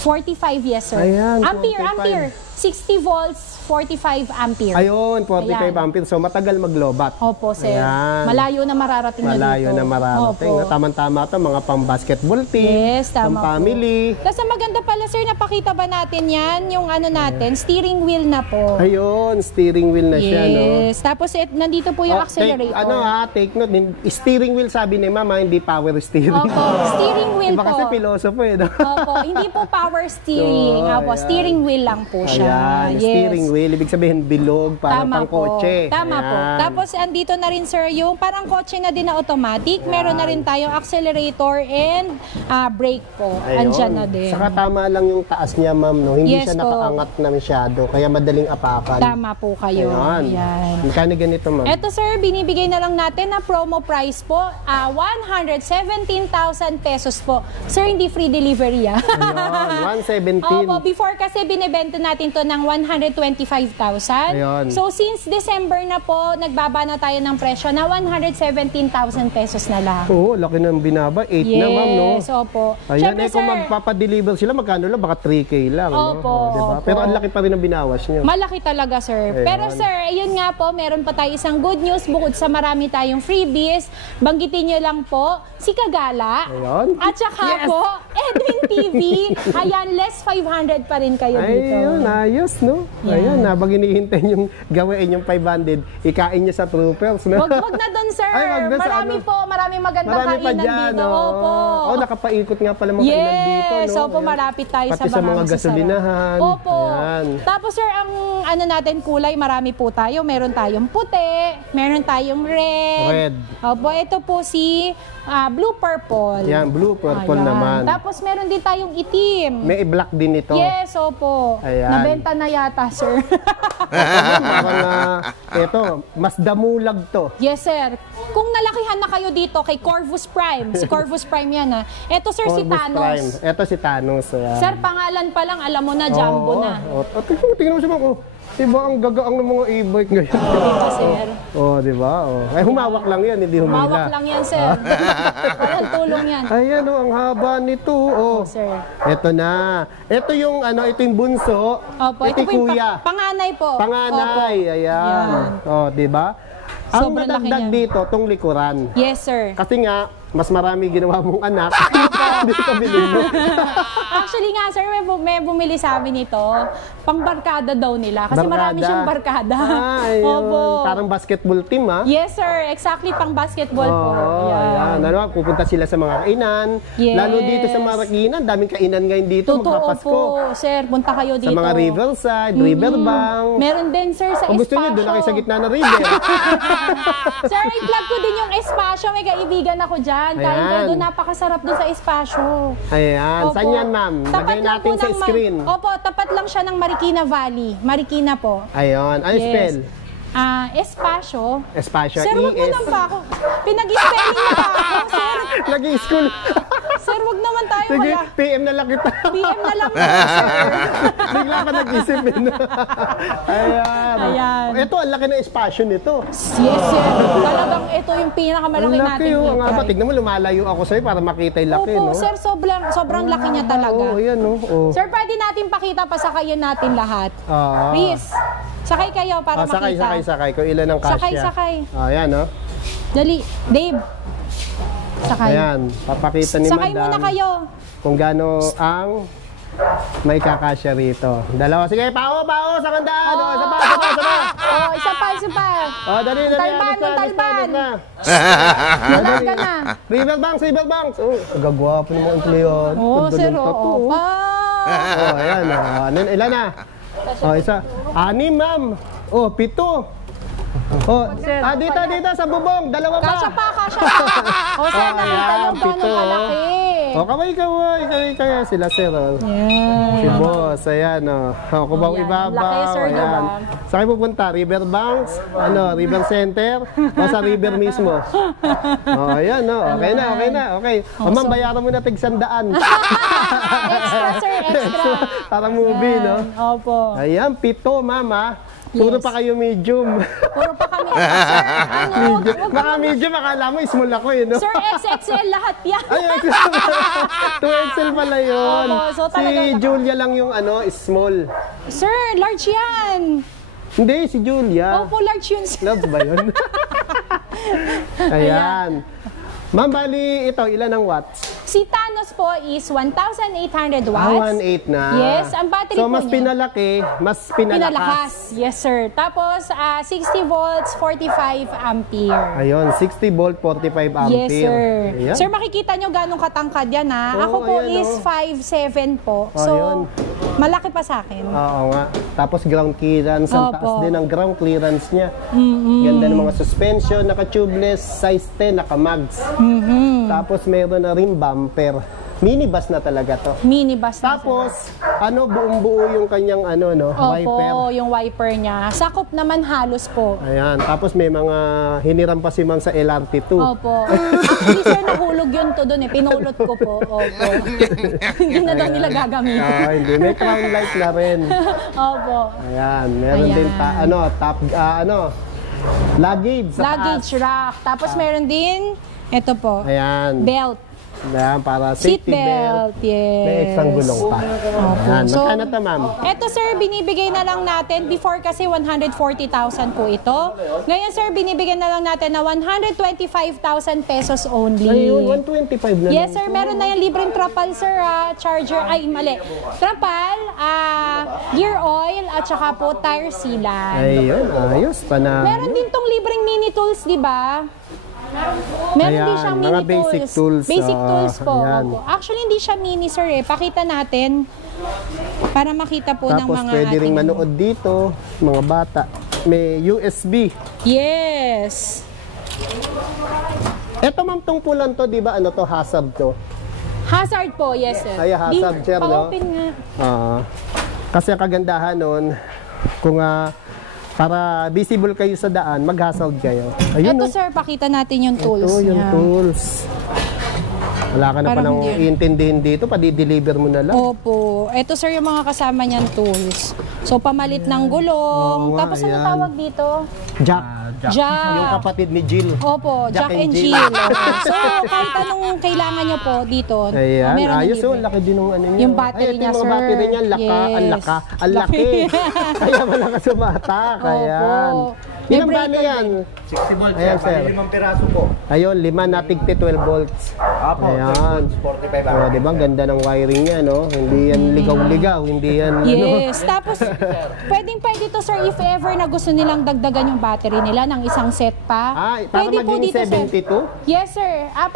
45, yes, sir. Ayan, Ampere, 45. ampere. 60 volts, 45 ampere. Ayun, 45 Ayan. ampere. So, matagal maglobat. Opo, sir. Ayan. Malayo na mararating nyo dito. Malayo na mararating. Opo. Tama-tama ito, mga pang-basketball team, Yes, tama po. pang-family. Tapos ang maganda pala, sir, napakita ba natin yan? Yung ano natin, steering wheel na po. Ayun, steering wheel na siya, no? Yes. Tapos nandito po yung Oh, accelerator. take note. Steering wheel, sabi ni Mama, hindi power steering. Opo, steering wheel Iba po. kasi pilosopo eh, no? Opo, hindi po power steering. So, Opo, ayan. steering wheel lang po siya. Ayan, Yes. steering wheel. Ibig sabihin, bilog para pang kotse. Tama po. Ayan. Tapos andito na rin sir yung parang kotse na din na automatic. Meron na rin tayong accelerator and brake po. Ayun. Andyan na din. Saka tama lang yung taas niya, ma'am, no? Hindi Yes siya po. nakaangat na masyado, kaya madaling apakan. Tama po kayo. Ayan. Ayan. Magkano ganito, ma'am? Eto sir, binibigay na lang natin na promo price po, 117,000 pesos po. Sir, hindi free delivery Ayun, 117. Opo, before kasi binibenta natin to ng 125,000. Ayun. So since December na po, nagbaba na tayo ng presyo na 117,000 pesos na lang. Oo, laki ng binaba. 8 na, ma'am, no? Yes, opo. Ayan, Siyempre, kung sir, magpapadeliver sila, magkano lang? Baka 3K lang, Opo, no? Diba? opo. Pero ang laki pa rin ng binawas niyo. malaki talaga, sir. Ayan. Pero sir, ayun nga po, meron pa tayo isang good news bukod sa marami tayong freebies. Banggitin nyo lang po, si Kagala. Ayun. At saka po, Edwin TV. Ayan, less 500 pa rin kayo dito. Ayun, ayos, no? Yan. Ayun, habang hinihintay yung gawin yung 500, ikain niyo sa troopers, no? Wag na doon, sir. Ay, wag na sa Marami ano? po, maraming magandang Marami pa kainan dyan, dito. Opo. Oh, nakapaikot nga pala mga kainan dito, no? Yes, opo, Ayan. malapit tayo Pati sa sa mga maraming gasolinahan. sasarap. Opo. Ayan. Tapos sir, ang ano natin kulay, marami po tayo. Meron tayong puti, meron tayong red. Red. Opo, ito po si blue purple. Yan, blue purple Ayan. naman. Tapos meron din tayong itim. May black din ito. Yes, opo. Ayan. Nabenta na yata, sir. Parang, ito, mas damulag to. Yes, sir. Kung nalakihan na kayo dito kay Corvus Prime, si Corvus Prime yan ha. Ito, sir, si Corvus Thanos. Prime. Ito si Thanos. Ayan. Sir, pangalan pa lang, alam mo na, jumbo na. Tingnan mo siya, ma'am. Oh. Diba ang gagaang ng mga e-bike ngayon? Diba, sir? Oh, diba? Oh. Ay, humawak lang yan, hindi humila. Humawak lang yan, sir. Walang tulong yan. Ayan, oh, ang haba nito. Oh. Sir. Ito na. Ito yung, ito yung bunso. Opo, ito ito po yung kuya. panganay po. Panganay, Opo. ayan. Oh, diba? Ang Sobrang laki madagdag niyan. dito, tong likuran. Yes, sir. Kasi nga, mas marami ginawa mong anak. Dito bilhin mo. Actually nga, sir, may bumili sa amin ito. Pangbarkada daw nila. Kasi marami siyang barkada. Ayun. Opo. Parang basketball team, ha? Yes, sir. Exactly, pang basketball po. Ayan. Ano, pupunta sila sa mga kainan. Yes. Lalo dito sa Marikina, daming kainan ngayon dito. Totoo magpapasko. po, sir. Punta kayo dito. Sa mga riverside, riverbank. Meron din, sir, sa Kung gusto espasyo. nyo, doon na kayo sa gitna ng river. Sir, i-plug ko din yung espasyo. May kaibigan ako dyan. Kain kayo doon. Napakasarap doon sa espasyo. Ayan. Opo. Saan yan, ma'am? Tapat Lagay lang natin po sa ng screen. Opo, tapat lang siya ng Marikina Valley. Marikina po. Ayun. Ano spell? Espasyo. Espasyo. Sir, wag mo lang pa ako. Pinag-spelling na pa ako, sir. Nag-i-school. Sir, wag naman tayo. Sige, Kaya PM na lang kita. PM na lang ako, sir. Bigla ka nag-isip eh. No? Ayan. Ayan. Ito, ang laki ng espasyo nito. Yes, sir. Talagang ito yung pinakamalaki Ang natin. laki, oh. Ang i-try. haba. Tignan mo, lumalayo ako sa'yo para makita yung laki, Opo, no? sir, sobrang laki niya talaga. Oo, ayan, no? Oh. Sir, pwede natin pakita pa sa kayo natin lahat. Ah. Please. Sakay kayo para Sakay, makita. sakay. Kung ilan ang kasya. Sakay. Ayan, no? Dali. Dave. Sakay. Ayan, papakita ni Sakay Madam muna kayo. kung gaano ang may kakasya rito. Dalawa. Sige, pao, sa kandaan. Oh, isa pa. Oh, isa pa. Oh, dali. Talban. Alis Wala ka na. Riverbanks. Oh, gagwapo ng mga empleyado. Oh, Ganda sir, ng tattoo, oh. Oh, ayan. Oh. Ilan na? Oh, isa. 6, ma'am. Oh, 7. Oh, dito sa bubong. 2 pa. Kasya pa. O, sir, nakita ayan, yung gano'ng 7. kalaki. Oh, kaway. Sila, sir. Oh. Yan. Si boss, ayan, oh. Kubaw Ayan, ibabaw, laki, sir, ayan. diba? Saan kayo pupunta? Riverbanks? River Center? O sa river mismo? Oh, ayan, no. Okay. Ma'am, bayaran mo na tig-100. Extra, sir, extra. Para movie, no? Opo. Ayan, 7, ma'am, ha? Puro Yes. pa kayo medium. Puro pa kami. Sir, Baka medium, akala mo small ako, no? Sir, XXL lahat yan. Ay, 2XL pala yun. Opo, so Si talagang Julia lang yung small. Sir, large yan. Hindi, si Julia. Opo, large yun, sir. Loves ba yun? Ayan. Ma'am, bali ito, ilan ang watts? Si Thanos po is 1,800 watts. 1.8 na. Yes, ang battery so, po mas niya. pinalaki, mas pinalakas. Yes, sir. Tapos, 60 volts, 45 ampere. Ayun, 60 volt, 45 ampere. Yes, sir. Ayan. Sir, makikita nyo gano'ng katangkad yan, ha? Oo, Ako po ayan, is oh. 5'7" po. Oh, So, yun. malaki pa sa akin. Oo nga. Tapos ground clearance, ang Opo. taas din ang ground clearance niya. Ganda ng mga suspension, naka-tubeless, size 10, naka-mags. Tapos meron na rin bumper. Minibus na talaga to. Minibus na, Tapos, buong-buo yung kanyang wiper. Opo, yung wiper niya. Sakop naman halos po. Ayan. Tapos may mga hiniram pa si ma'am sa LRT2. Opo. Actually, sir, nahulog yun to doon eh. Pinulot ko po. Opo. Hindi na daw nila gagamitin. Hindi. May crown light na rin. Opo. Ayan. Meron Ayan. din luggage sa Luggage rack. Tapos meron din, ito po, Ayan. belt. Ayan, para Seat safety belt. belt. Yes. May extra gulong pa. Ayan. So, Magkano to, ma'am? Ito, sir, binibigay na lang natin. Before kasi 140,000 po ito. Ngayon, sir, binibigay na lang natin na 125,000 pesos only. Ayun, 125 na Yes, lang. sir. Meron na yung libreng trapal, sir. Charger. Ay, mali. Trapal, gear oil, at saka po tire sealant. Ayun, ayos pa na. Meron din tong libreng mini tools, di ba? Meron din Ayan, siyang mga mini basic tools. Basic tools po. Ayan. Opo. Actually, hindi siya mini, sir. Pakita natin para makita po ng Tapos mga pwede rin ating- manood dito, mga bata. May USB. Yes. Eto, ma'am, tong pulan to, di ba, hazard to? Hazard po, yes, sir. Ay, hazard, sir, no? Pa-open nga. Kasi ang kagandahan nun, kung para visible kayo sa daan, mag-hazard kayo. Ayun, Ito, no? sir, pakita natin yung tools Ito, yung niya. tools. Wala ka na Parang palang hindi. iintindihin dito, padi-deliver mo na lang. Opo. Ito, sir, yung mga kasama niyang tools. So, pamalit ng gulong. Oo nga, Tapos, ano ayan. tawag dito? Jack. Jack. Yung kapatid ni Jill. Opo, Jack and Jill. So, kahit anong kailangan nyo po dito, Ayan, meron na ayos libre. yun. Laki din ng ano niya. Yung battery niya, ito yung sir. mga battery niya. Yes. Ang laki. Kaya malakas umatak. Ayan. Opo. Ilang May bali breaker yan? 60 volts, Ayan, sir. sir. 5 piraso po. Ayun, 5 na tigti 12 volts. Apo, Ayan. 45 Oh, di ba? Ganda ng wiring niya, no? Hindi yan ligaw-ligaw. Hindi yan, ano. Yes. Tapos, pwede to, sir, if ever na gusto nilang dagdagan yung battery nila ng isang set pa. Para Pwede po maging dito, sir. 72? Yes, sir.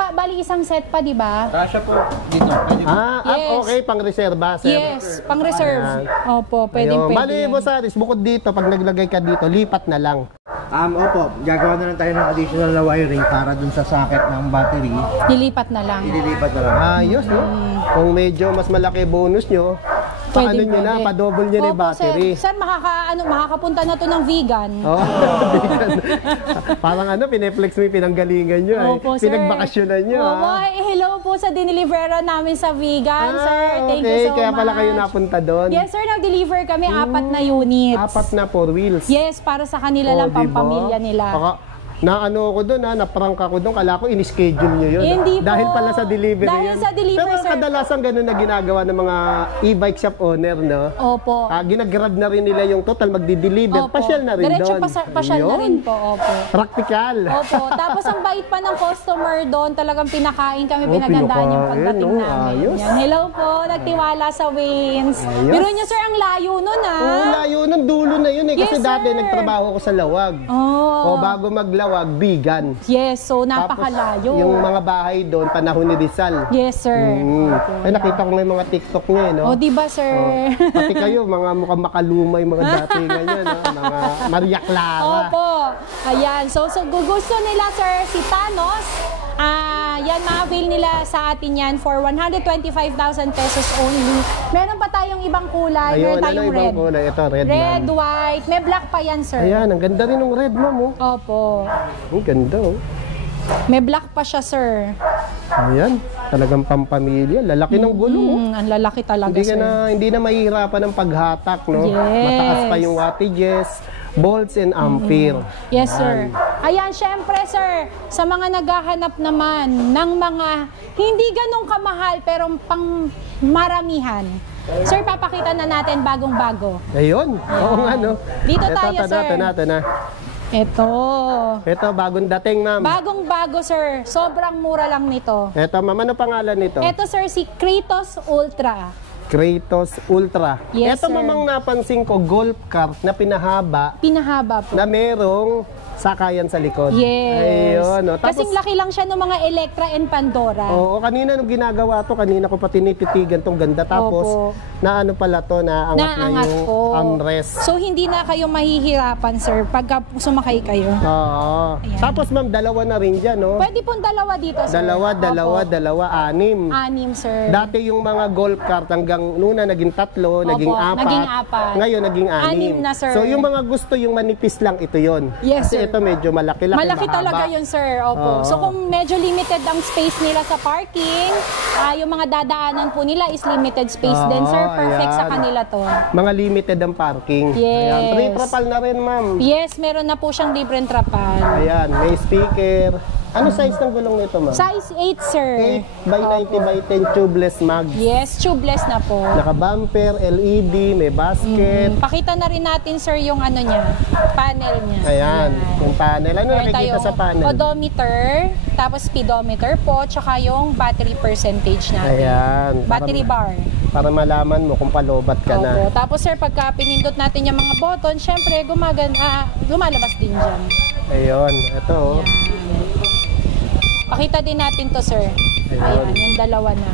Bali isang set pa, di ba? Kasya po dito. Pwede po. Yes. Okay, pang reserva, sir. Yes, pang reserve. Opo, pwede. Bali, yan. Boss Aris, bukod dito, pag naglagay ka dito, lipat na lang. Opo, gagawa na lang tayo ng additional na wiring para dun sa socket ng battery. Nilipat na lang. Ililipat na lang. Ayos, no? Kung medyo mas malaki bonus nyo, paano nyo na, pa-double nyo na yung Opo, battery. Sir, makakapunta na to ng vegan. Oh, parang pineflex mo yung pinanggalingan nyo. Opo, sir. Pinagbakasyonan nyo. Opo, hello po sa dinilivera namin sa vegan, sir. Thank you so kaya much. pala kayo napunta doon. Yes, sir. Nag-deliver kami 4 na units. 4 na 4 wheels. Yes, para sa kanila lang, Oh, diba? pampamilya nila. Naano ko doon, na-prank ako doon. Kala ko in-schedule nyo yun. Hindi po. Dahil pala sa delivery Dahil yun. sa delivery, Pero sir. kadalasan ganun na ginagawa ng mga e-bike shop owner, no? Opo. Ginagrab na rin nila yung total, magdi-deliver. Opo. Pasyal na rin Diretso doon. pasyal na Yun. rin po. Opo. Practical. Opo. Tapos ang bait pa ng customer doon, talagang pinakain kami, pinagandaan yung pinakain, pagdating no? namin. Ayos. Yan. Hello po, nagtiwala sa Wins. Ayos. Pero nyo, sir, ang layo nun, Oo, layo ng dulo na yun eh. Kasi Yes, dati sir. nagtrabaho ko sa Lawag. O Oh. bago maglawag, vegan. Yes, so Tapos napakalayo. yung mga bahay doon, panahon ni Rizal. Yes, sir. Ay, nakita ko nga yung mga TikTok niya, eh, no? O, di ba, sir? Pati kayo, mga mukhang makalumay mga datingan niya, no? Mga Maria Clara. Opo. Ayan. So gusto nila, sir, si Thanos. Yan, ma-avail nila sa atin yan for 125,000 pesos only. Meron pa tayong ibang kulay. Ayun, Meron tayong ibang red. kulay? Ito, red, Red, ma'am. white. May black pa yan, sir. Ayan, ang ganda rin ng red, ma'am, oh. Opo. Ang ganda, oh. May black pa siya, sir. Ayan, talagang pampamilya. Lalaki ng gulong, oh. Ang lalaki talaga, sir. Hindi na mahihirapan ng paghatak, no? Yes. Mataas pa yung wattages, volts and ampere. Yes, sir. Ayan, syempre, sir, sa mga naghahanap naman ng mga hindi ganong kamahal pero pang maramihan. Sir, papakita na natin bagong-bago. Ayun, oo nga, no? Dito tayo, sir. Ito na. Ito. Bagong dating, ma'am. Bagong-bago, sir. Sobrang mura lang nito. Ito, ma'am, ano pangalan nito? Ito, sir, si Kratos Ultra. Kratos Ultra. Yes, Ito, sir. mamang napansin ko, golf cart na pinahaba Pinahaba po. na merong sakayan sa likod. Yes. Ayun, no? Tapos, Kasing laki lang siya ng mga Electra and Pandora. oo, kanina nung ginagawa to, kanina ko pa tinititigan tong ganda. Tapos, Opo. naano pala to, naangat na Naangat yung po. armrest. So, hindi na kayo mahihirapan, sir, pagka sumakay kayo. Oo. Ayan. Tapos, ma'am, dalawa na rin dyan, no? Pwede pong dalawa dito, sir. Dalawa, Opo. 6. 6, sir. Dati yung mga golf cart hanggang nuna naging 3, naging 4. naging 4. Ngayon naging 6. 6 na, sir. So yung mga gusto yung manipis lang, ito yon. Yes, Kasi sir. ito medyo malaki Malaki mahaba. talaga yun, sir. Opo. Oo. So kung medyo limited ang space nila sa parking, yung mga dadaanan po nila is limited space din, sir. Perfect sa ayan. kanila to. Mga limited ang parking. Yes. Ayan. Triple na rin, ma'am. Yes, meron na po siyang libreng trapal. Ayan, may speaker. Ano size ng gulong nito, ma'am? Size 8, sir. 8 by 90 by 10 tubeless mag. Yes, tubeless na po. Naka-bumper, LED, may basket. Pakita na rin natin, sir, yung ano niya, panel niya. Ayan, yung panel. Ano Meron nakikita tayong sa panel? odometer, tapos speedometer po, tsaka yung battery percentage natin. Ayan. Battery bar. Para malaman mo kung palobat ka na. Opo. Tapos, sir, pagka pinindot natin yung mga button, syempre, lumalabas din dyan. Ayun, ito. oh. Ayan. Pakita din natin to, sir. Ayan, yung dalawa na.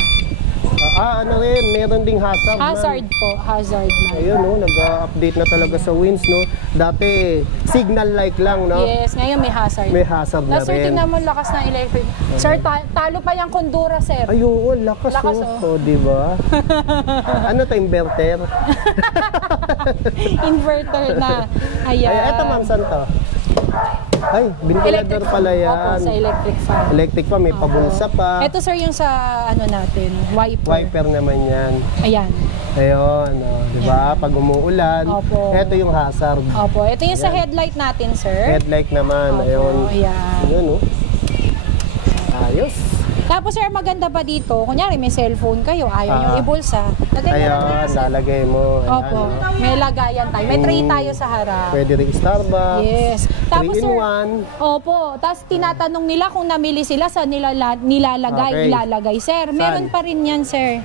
Ano rin, meron ding hazard. ma'am. Hazard po, hazard na. Ayun, no, nag-update na talaga sa winds, no. Dati, signal light lang, no. Yes, ngayon may hazard. May hazard na Tapos, sir, rin. tingnan mo lakas ng electric. Sir, talo pa yung kondura, sir. Ay, oo, lakas, Lakas, oh. Oh, di ba? Ano to, inverter? Inverter na. Ayan. Ay, eto, ma'am, saan to? Ay, ventilador pala yan. Opo, sa electric fan. Electric pa, may pabulsa pa. Ito sir yung sa ano natin, wiper. Wiper naman yan. Ayan. Ayun, di ba? Pag umuulan, Opo. ito yung hazard. Opo, ito yung sa headlight natin sir. Headlight naman, Opo, ayun. ayan. Ayun, oh. Ayos. Tapos sir, maganda pa dito, kunyari may cellphone kayo, ayaw nyo ibulsa. Ayan, lalagay mo. Ayan, Opo, oh. may lagayan tayo. May tray tayo sa harap. Pwede rin Starbucks. Yes. Tapos 3 in sir, 1. opo, tapos tinatanong nila kung namili sila sa nilalagay, Okay. ilalagay. Sir, meron pa rin yan sir.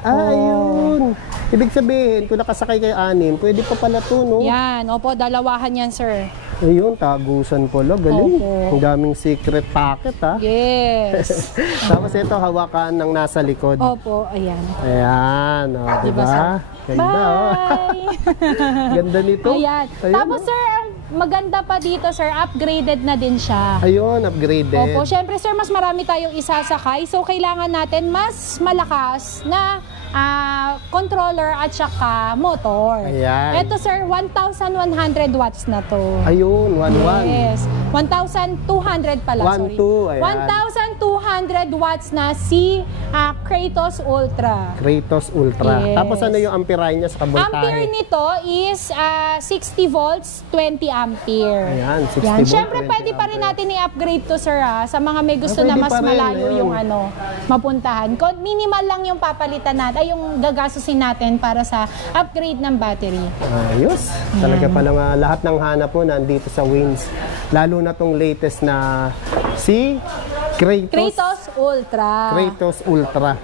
Ayun. Ibig sabihin, kung nakasakay kayo 6, pwede pa pala to, no? Yan, opo, dalawahan yan sir. Ayun, tagusan pala. Galing. Opo. Ang daming secret pocket, ha? Yes. Tapos ito, hawakan ng nasa likod. Opo, ayan. Ayan, o, Diba, diba? sir? Ganda, oh. Bye! Ganda nito. Ayan. Tapos sir, ang maganda pa dito sir, upgraded na din siya. Ayun, upgraded. Opo, syempre sir, mas marami tayong isasakay. So, kailangan natin mas malakas na controller at saka motor. Ayan. Ito sir, 1,100 watts na to. Ayun, 1-1. Yes. 1,200 pala, sorry. 1,200, ayan. 1,200 watts na si Kratos Ultra. Kratos Ultra. Yes. Tapos ano yung amperahe niya sa voltahe? Ampere nito is 60 volts, 20 ampere. Ayan, 60 Yan. volts, Siyempre, 20 pwede pa rin natin i-upgrade to, sir, sa mga may gusto Pwede na mas pa rin, malayo ayun. yung mapuntahan. Minimal lang yung papalitan natin, ay yung gagastusin natin para sa upgrade ng battery. Ayos. Talaga palang lahat ng hanap mo nandito sa Wins. Lalo na tong latest na si Kratos Ultra. Kratos Ultra.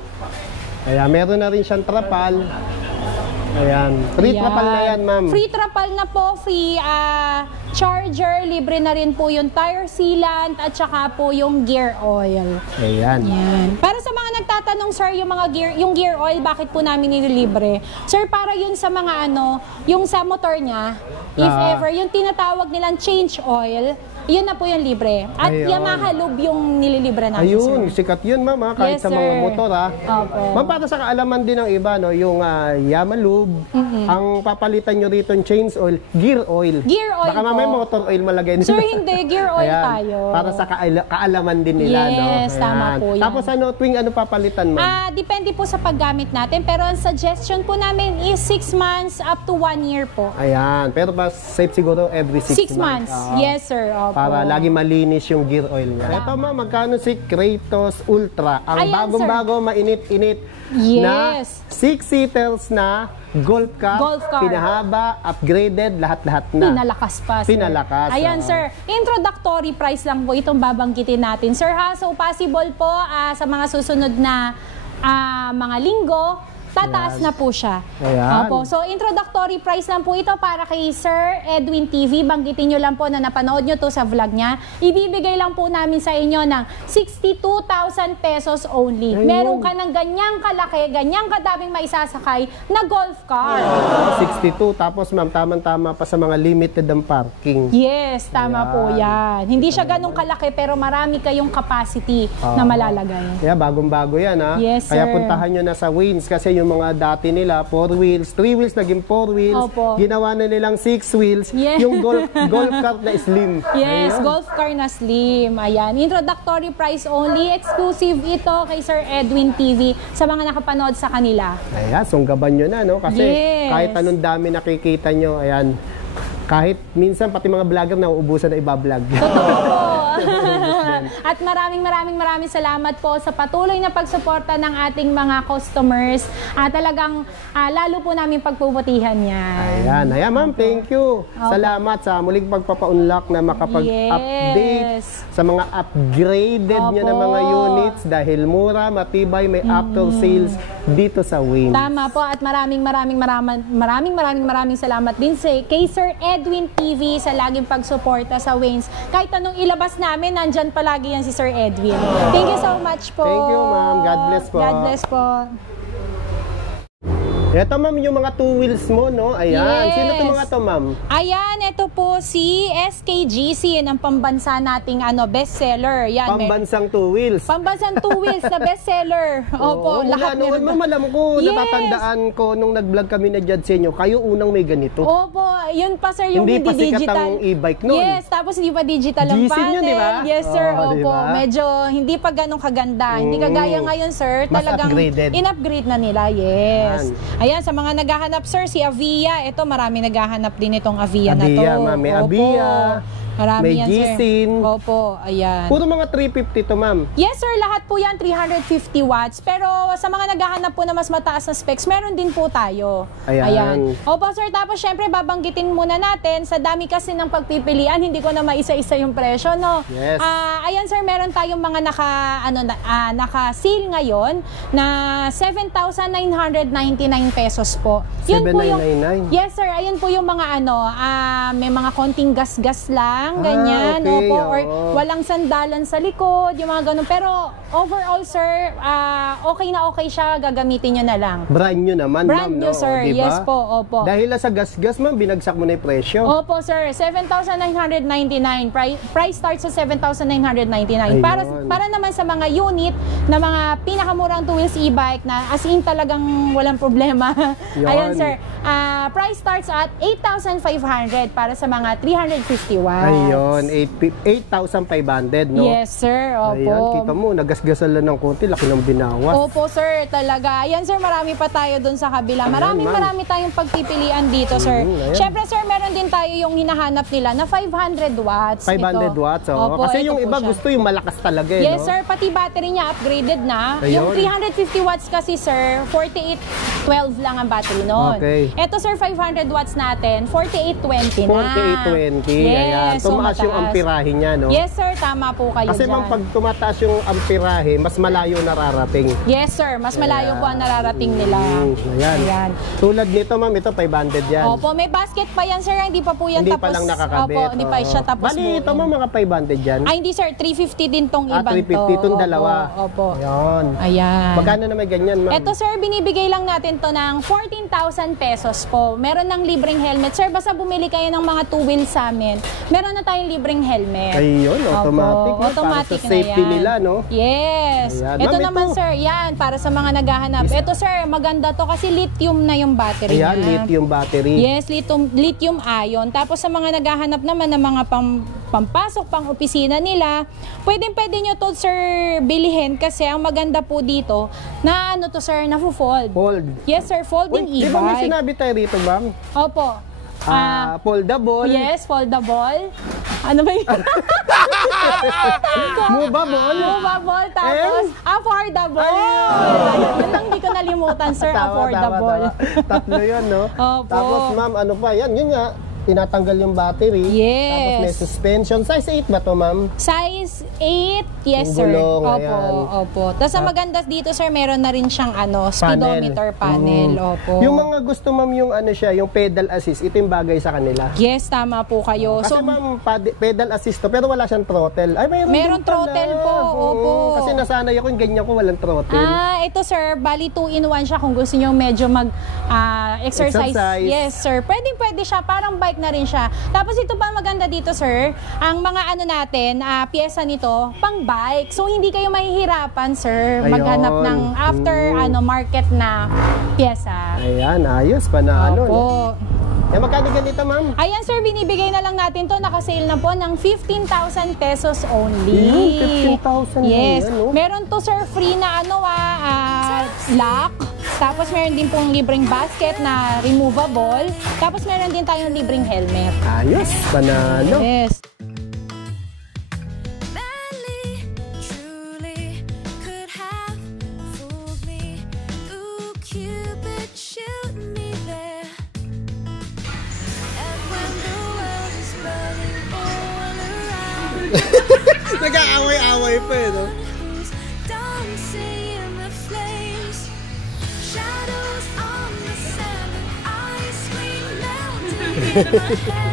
Kaya meron na rin siyang trapal. Ayan. Free Ayan. trapal na yan, ma'am. Free trapal na po, free charger, libre na rin po yung tire sealant at saka po yung gear oil. Ayan. Yan. Para sa mga nagtatanong, sir, yung gear oil, bakit po namin nililibre? Sir, para yun sa mga yung sa motor niya, if ever, yung tinatawag nilang change oil, yun na po yung libre. At Ayun. Yamaha Lube yung nililibre namin, Ayun, sir. sikat yun, ma'am, kahit Yes, sa mga sir. motor, Opo. Ma'am, para sa kaalaman din ng iba, no, yung Yamalube, ang papalitan nyo rito yung change oil, gear oil. Gear oil Baka mamaya po. motor oil malagay nila. Sir, hindi. Gear oil Ayan, tayo. para sa kaalaman din nila, no? Yes, tama Ayan. po yan. Tapos tuwing papalitan, ma'am? Depende po sa paggamit natin. Pero ang suggestion po namin is 6 months up to 1 year po. Ayan, pero mas safe siguro every 6 6 months. Yes, sir. Opo. Para lagi malinis yung gear oil niya. Ito, ma'am, magkano si Kratos Ultra? Ang Ayan, bagong-bago, mainit-init na Yes. 6-seaters na Golf car, Golf car. pinahaba, upgraded, lahat-lahat na. Pinalakas pa, sir. Pinalakas, Ayan, oo. sir. Introductory price lang po itong babanggitin natin, sir, ha? So, possible po sa mga susunod na mga linggo, tataas na po siya. Ayan. Opo. So, introductory price lang po ito para kay Sir Edwin TV. Banggitin nyo lang po na napanood nyo to sa vlog niya. Ibibigay lang po namin sa inyo ng 62,000 pesos only. Ayun. Meron ka ng ganyang kalaki, ganyang kadaming maisasakay na golf car. 62, tapos ma'am, tamang-tama pa sa mga limited ang parking. Yes, tama Ayan. po yan. Hindi siya ganun kalaki pero marami kayong capacity na malalagay. Kaya bagong-bago yan, ha? Yes, Kaya sir. puntahan nyo na sa Wins kasi yung mga dati nila, 4 wheels, 3 wheels, naging 4 wheels. Opo. Ginawa na nilang 6 wheels. Yes. Yung golf cart na slim. Yes, Ayan. golf car na slim. Ayan, introductory price only. Exclusive ito kay Sir Edwin TV sa mga nakapanood sa kanila. Ayan, sunggaban nyo na, no? Kasi Yes. kahit anong dami nakikita nyo, ayan, kahit minsan pati mga vlogger na uubusan na ibablog. Totoo po. At maraming salamat po sa patuloy na pagsuporta ng ating mga customers. Talagang lalo po namin pagpuputihan yan. Ayan, ma'am, thank you. Okay. Salamat sa muling pagpapaunlak na makapag-update Yes. sa mga upgraded nyo na mga Opo. units dahil mura, matibay, may after sales dito sa Wins. Tama po, at maraming salamat din kay Sir Edwin TV sa laging pagsuporta sa Wins. Kahit anong ilabas namin, nandyan palagi yan si Sir Edwin. Thank you so much po. Thank you, ma'am. God bless po. God bless po. Ito ma'am, yung mga two wheels mo, no? Ayan. Yes. Sino to mga to, ma'am? Ayan, ito po si SKGC, ng pambansa nating bestseller. Yan, Pambansang two wheels. Pambansang two wheels na bestseller. Opo, lahat noon, ma'am, alam ko, Yes. natatandaan ko nung nag-vlog kami na judge sa inyo, kayo unang may ganito. Opo, yun pa sir, yung Hindi hindi pa sikat digital. ang e-bike noon. Yes, tapos hindi pa digital ang GC panel. yun, di ba? Yes sir, Oh, di opo. ba? Medyo hindi pa ganun kaganda. Hindi kagaya ngayon sir, Mas talagang upgraded. in-upgrade na nila. Yes. Yan. Ayan, sa mga naghahanap sir, si Avia. Ito, marami naghahanap din itong Avia na to. Avia, ma'am. May Opo. Avia, Marami may yan, sir. G-Sin. Opo, ayan. Puro mga 350 to, ma'am. Yes sir, lahat po yan 350 watts. Pero sa mga naghahanap po na mas mataas na specs, meron din po tayo. Ayan. Opo sir, tapos syempre babanggitin muna natin, sa dami kasi ng pagpipilian, hindi ko na maisa-isa yung presyo, no? Yes. Ayan sir, meron tayong mga naka-sale ngayon na 7,999 pesos po. Yun po yung 7,999? Yes sir, ayun po yung mga may mga konting gas-gas lang, ganyan, okay, opo, or oo. walang sandalan sa likod, yung mga ganun. Pero overall sir, okay na okay siya, gagamitin nyo na lang. Brand new naman, Brand ma'am, new no? sir, Diba? yes po, opo. Dahil sa gas-gas, ma'am, binagsak mo na yung presyo. Opo sir, 7,999. Price starts sa 7,999. Para naman sa mga unit na mga pinakamurang two wheels e-bike na as in talagang walang problema. Yun. Ayan sir, price starts at 8,500 para sa mga 350 watts. Ayun, 8,500, no? Yes sir, opo. Ayan, kita mo, nagasgasan lang ng konti, laki ng binawas. Opo sir, talaga. Ayan sir, marami pa tayo dun sa kabila. Marami tayong pagpipilian dito sir. Ayan. Syempre sir, meron din tayo yung hinahanap nila na 500 watts. 500 ito. watts, oh. Opo, Kasi ito yung po iba siya. gusto yung malakas talaga, eh, Yes no? sir, pati battery niya upgraded na. Ayun. Yung 350 watts kasi sir, 4812 lang ang battery nun. Okay. Ito sir, 500 watts natin, 4820 na. 4820, Yes, ayan. so Tumaas yung mataas. amperahe niya, no? Yes sir, tama po kayo Kasi dyan. ma'am, pag tumataas yung amperahe, mas malayo nararating. Yes sir, mas malayo po ang nararating nila. Ayan. Ayan. Tulad nito, ma'am, ito 500 yan. Opo, may basket pa yan sir, hindi pa po yan Hindi tapos. pa lang nakakabit. Opo, hindi pa siya tapos. Bali, ito buuin. ma'am, mga 500 yan. Ay hindi sir, 350 din tong ibang 350 itong Opo, dalawa. Opo. Ayan. Ayan. Magkano naman ganyan, ma'am? Ito sir, binibigay lang natin to ng 14,000 pesos po. Meron ng libreng helmet. Sir, basta bumili kayo ng mga two wheels sa amin, meron na tayong libreng helmet. Ayun, automatic. Opo, no? automatic para sa na safety yan. nila, no? Yes. Ayan. Ito Ma'am, naman ito. sir, yan, para sa mga naghahanap. Ito sir, maganda to kasi lithium na yung battery Ayan, niya. lithium battery. Yes, lithium ion. Tapos sa mga naghahanap naman ng mga pampasok, pang opisina nila, pwede nyo to sir bilhin kasi ang maganda po dito na ano to sir, na-fold. Fold. Yes sir, folding Uy, di ba may e-bike. sinabi tayo rito, ma'am? Opo. Foldable. Yes, foldable. Ano ba yun? Movable. Movable, tapos affordable. Ayun. Yun lang hindi ko nalimutan, sir, Tama, affordable. tama. Tatlo yun, no? Opo. Tapos, ma'am, ano pa? Yan, yun nga. Tinatanggal yung battery. Yes. Tapos may suspension. Size 8 ba to, ma'am? Size 8, yes Yung sir. gulong, Opo, ayan. opo. Tapos ang maganda dito sir, meron na rin siyang speedometer panel. Opo. Yung mga gusto, ma'am, yung ano siya, yung pedal assist, ito yung bagay sa kanila. Yes, tama po kayo. Kasi ma'am, pedal assist to, pero wala siyang throttle. Ay, Meron din pala. throttle po, opo. Kasi nasanay ako yung ganyan ko, walang throttle. Ito sir, bali 2-in-1 siya kung gusto niyo medyo mag-exercise. Exercise. Yes sir, pwede siya, parang bike na rin siya. Tapos ito pa maganda dito sir, ang mga ano natin, pyesa nito, pang bike. So hindi kayo mahihirapan sir, Ayun. maghanap ng after market na pyesa. Ayan, ayos, panalo. Opo. Eh, magkano ganito, ma'am? Ayan sir, binibigay na lang natin to, nakasale na po ng 15,000 pesos only. Yun, 15,000 Yes. lang yan, no? Meron to sir, free na lock. Tapos meron din pong libreng basket na removable. Tapos meron din tayong libreng helmet. Ayos, panalo. Yes. Madly, truly could have fooled me. Ooh, Cupid, shoot me there. And when the world is burning all around, Nag-aaway-aaway pa eh, no? who's dancing in the flames, shadows on the sand, and ice cream melting in my hair.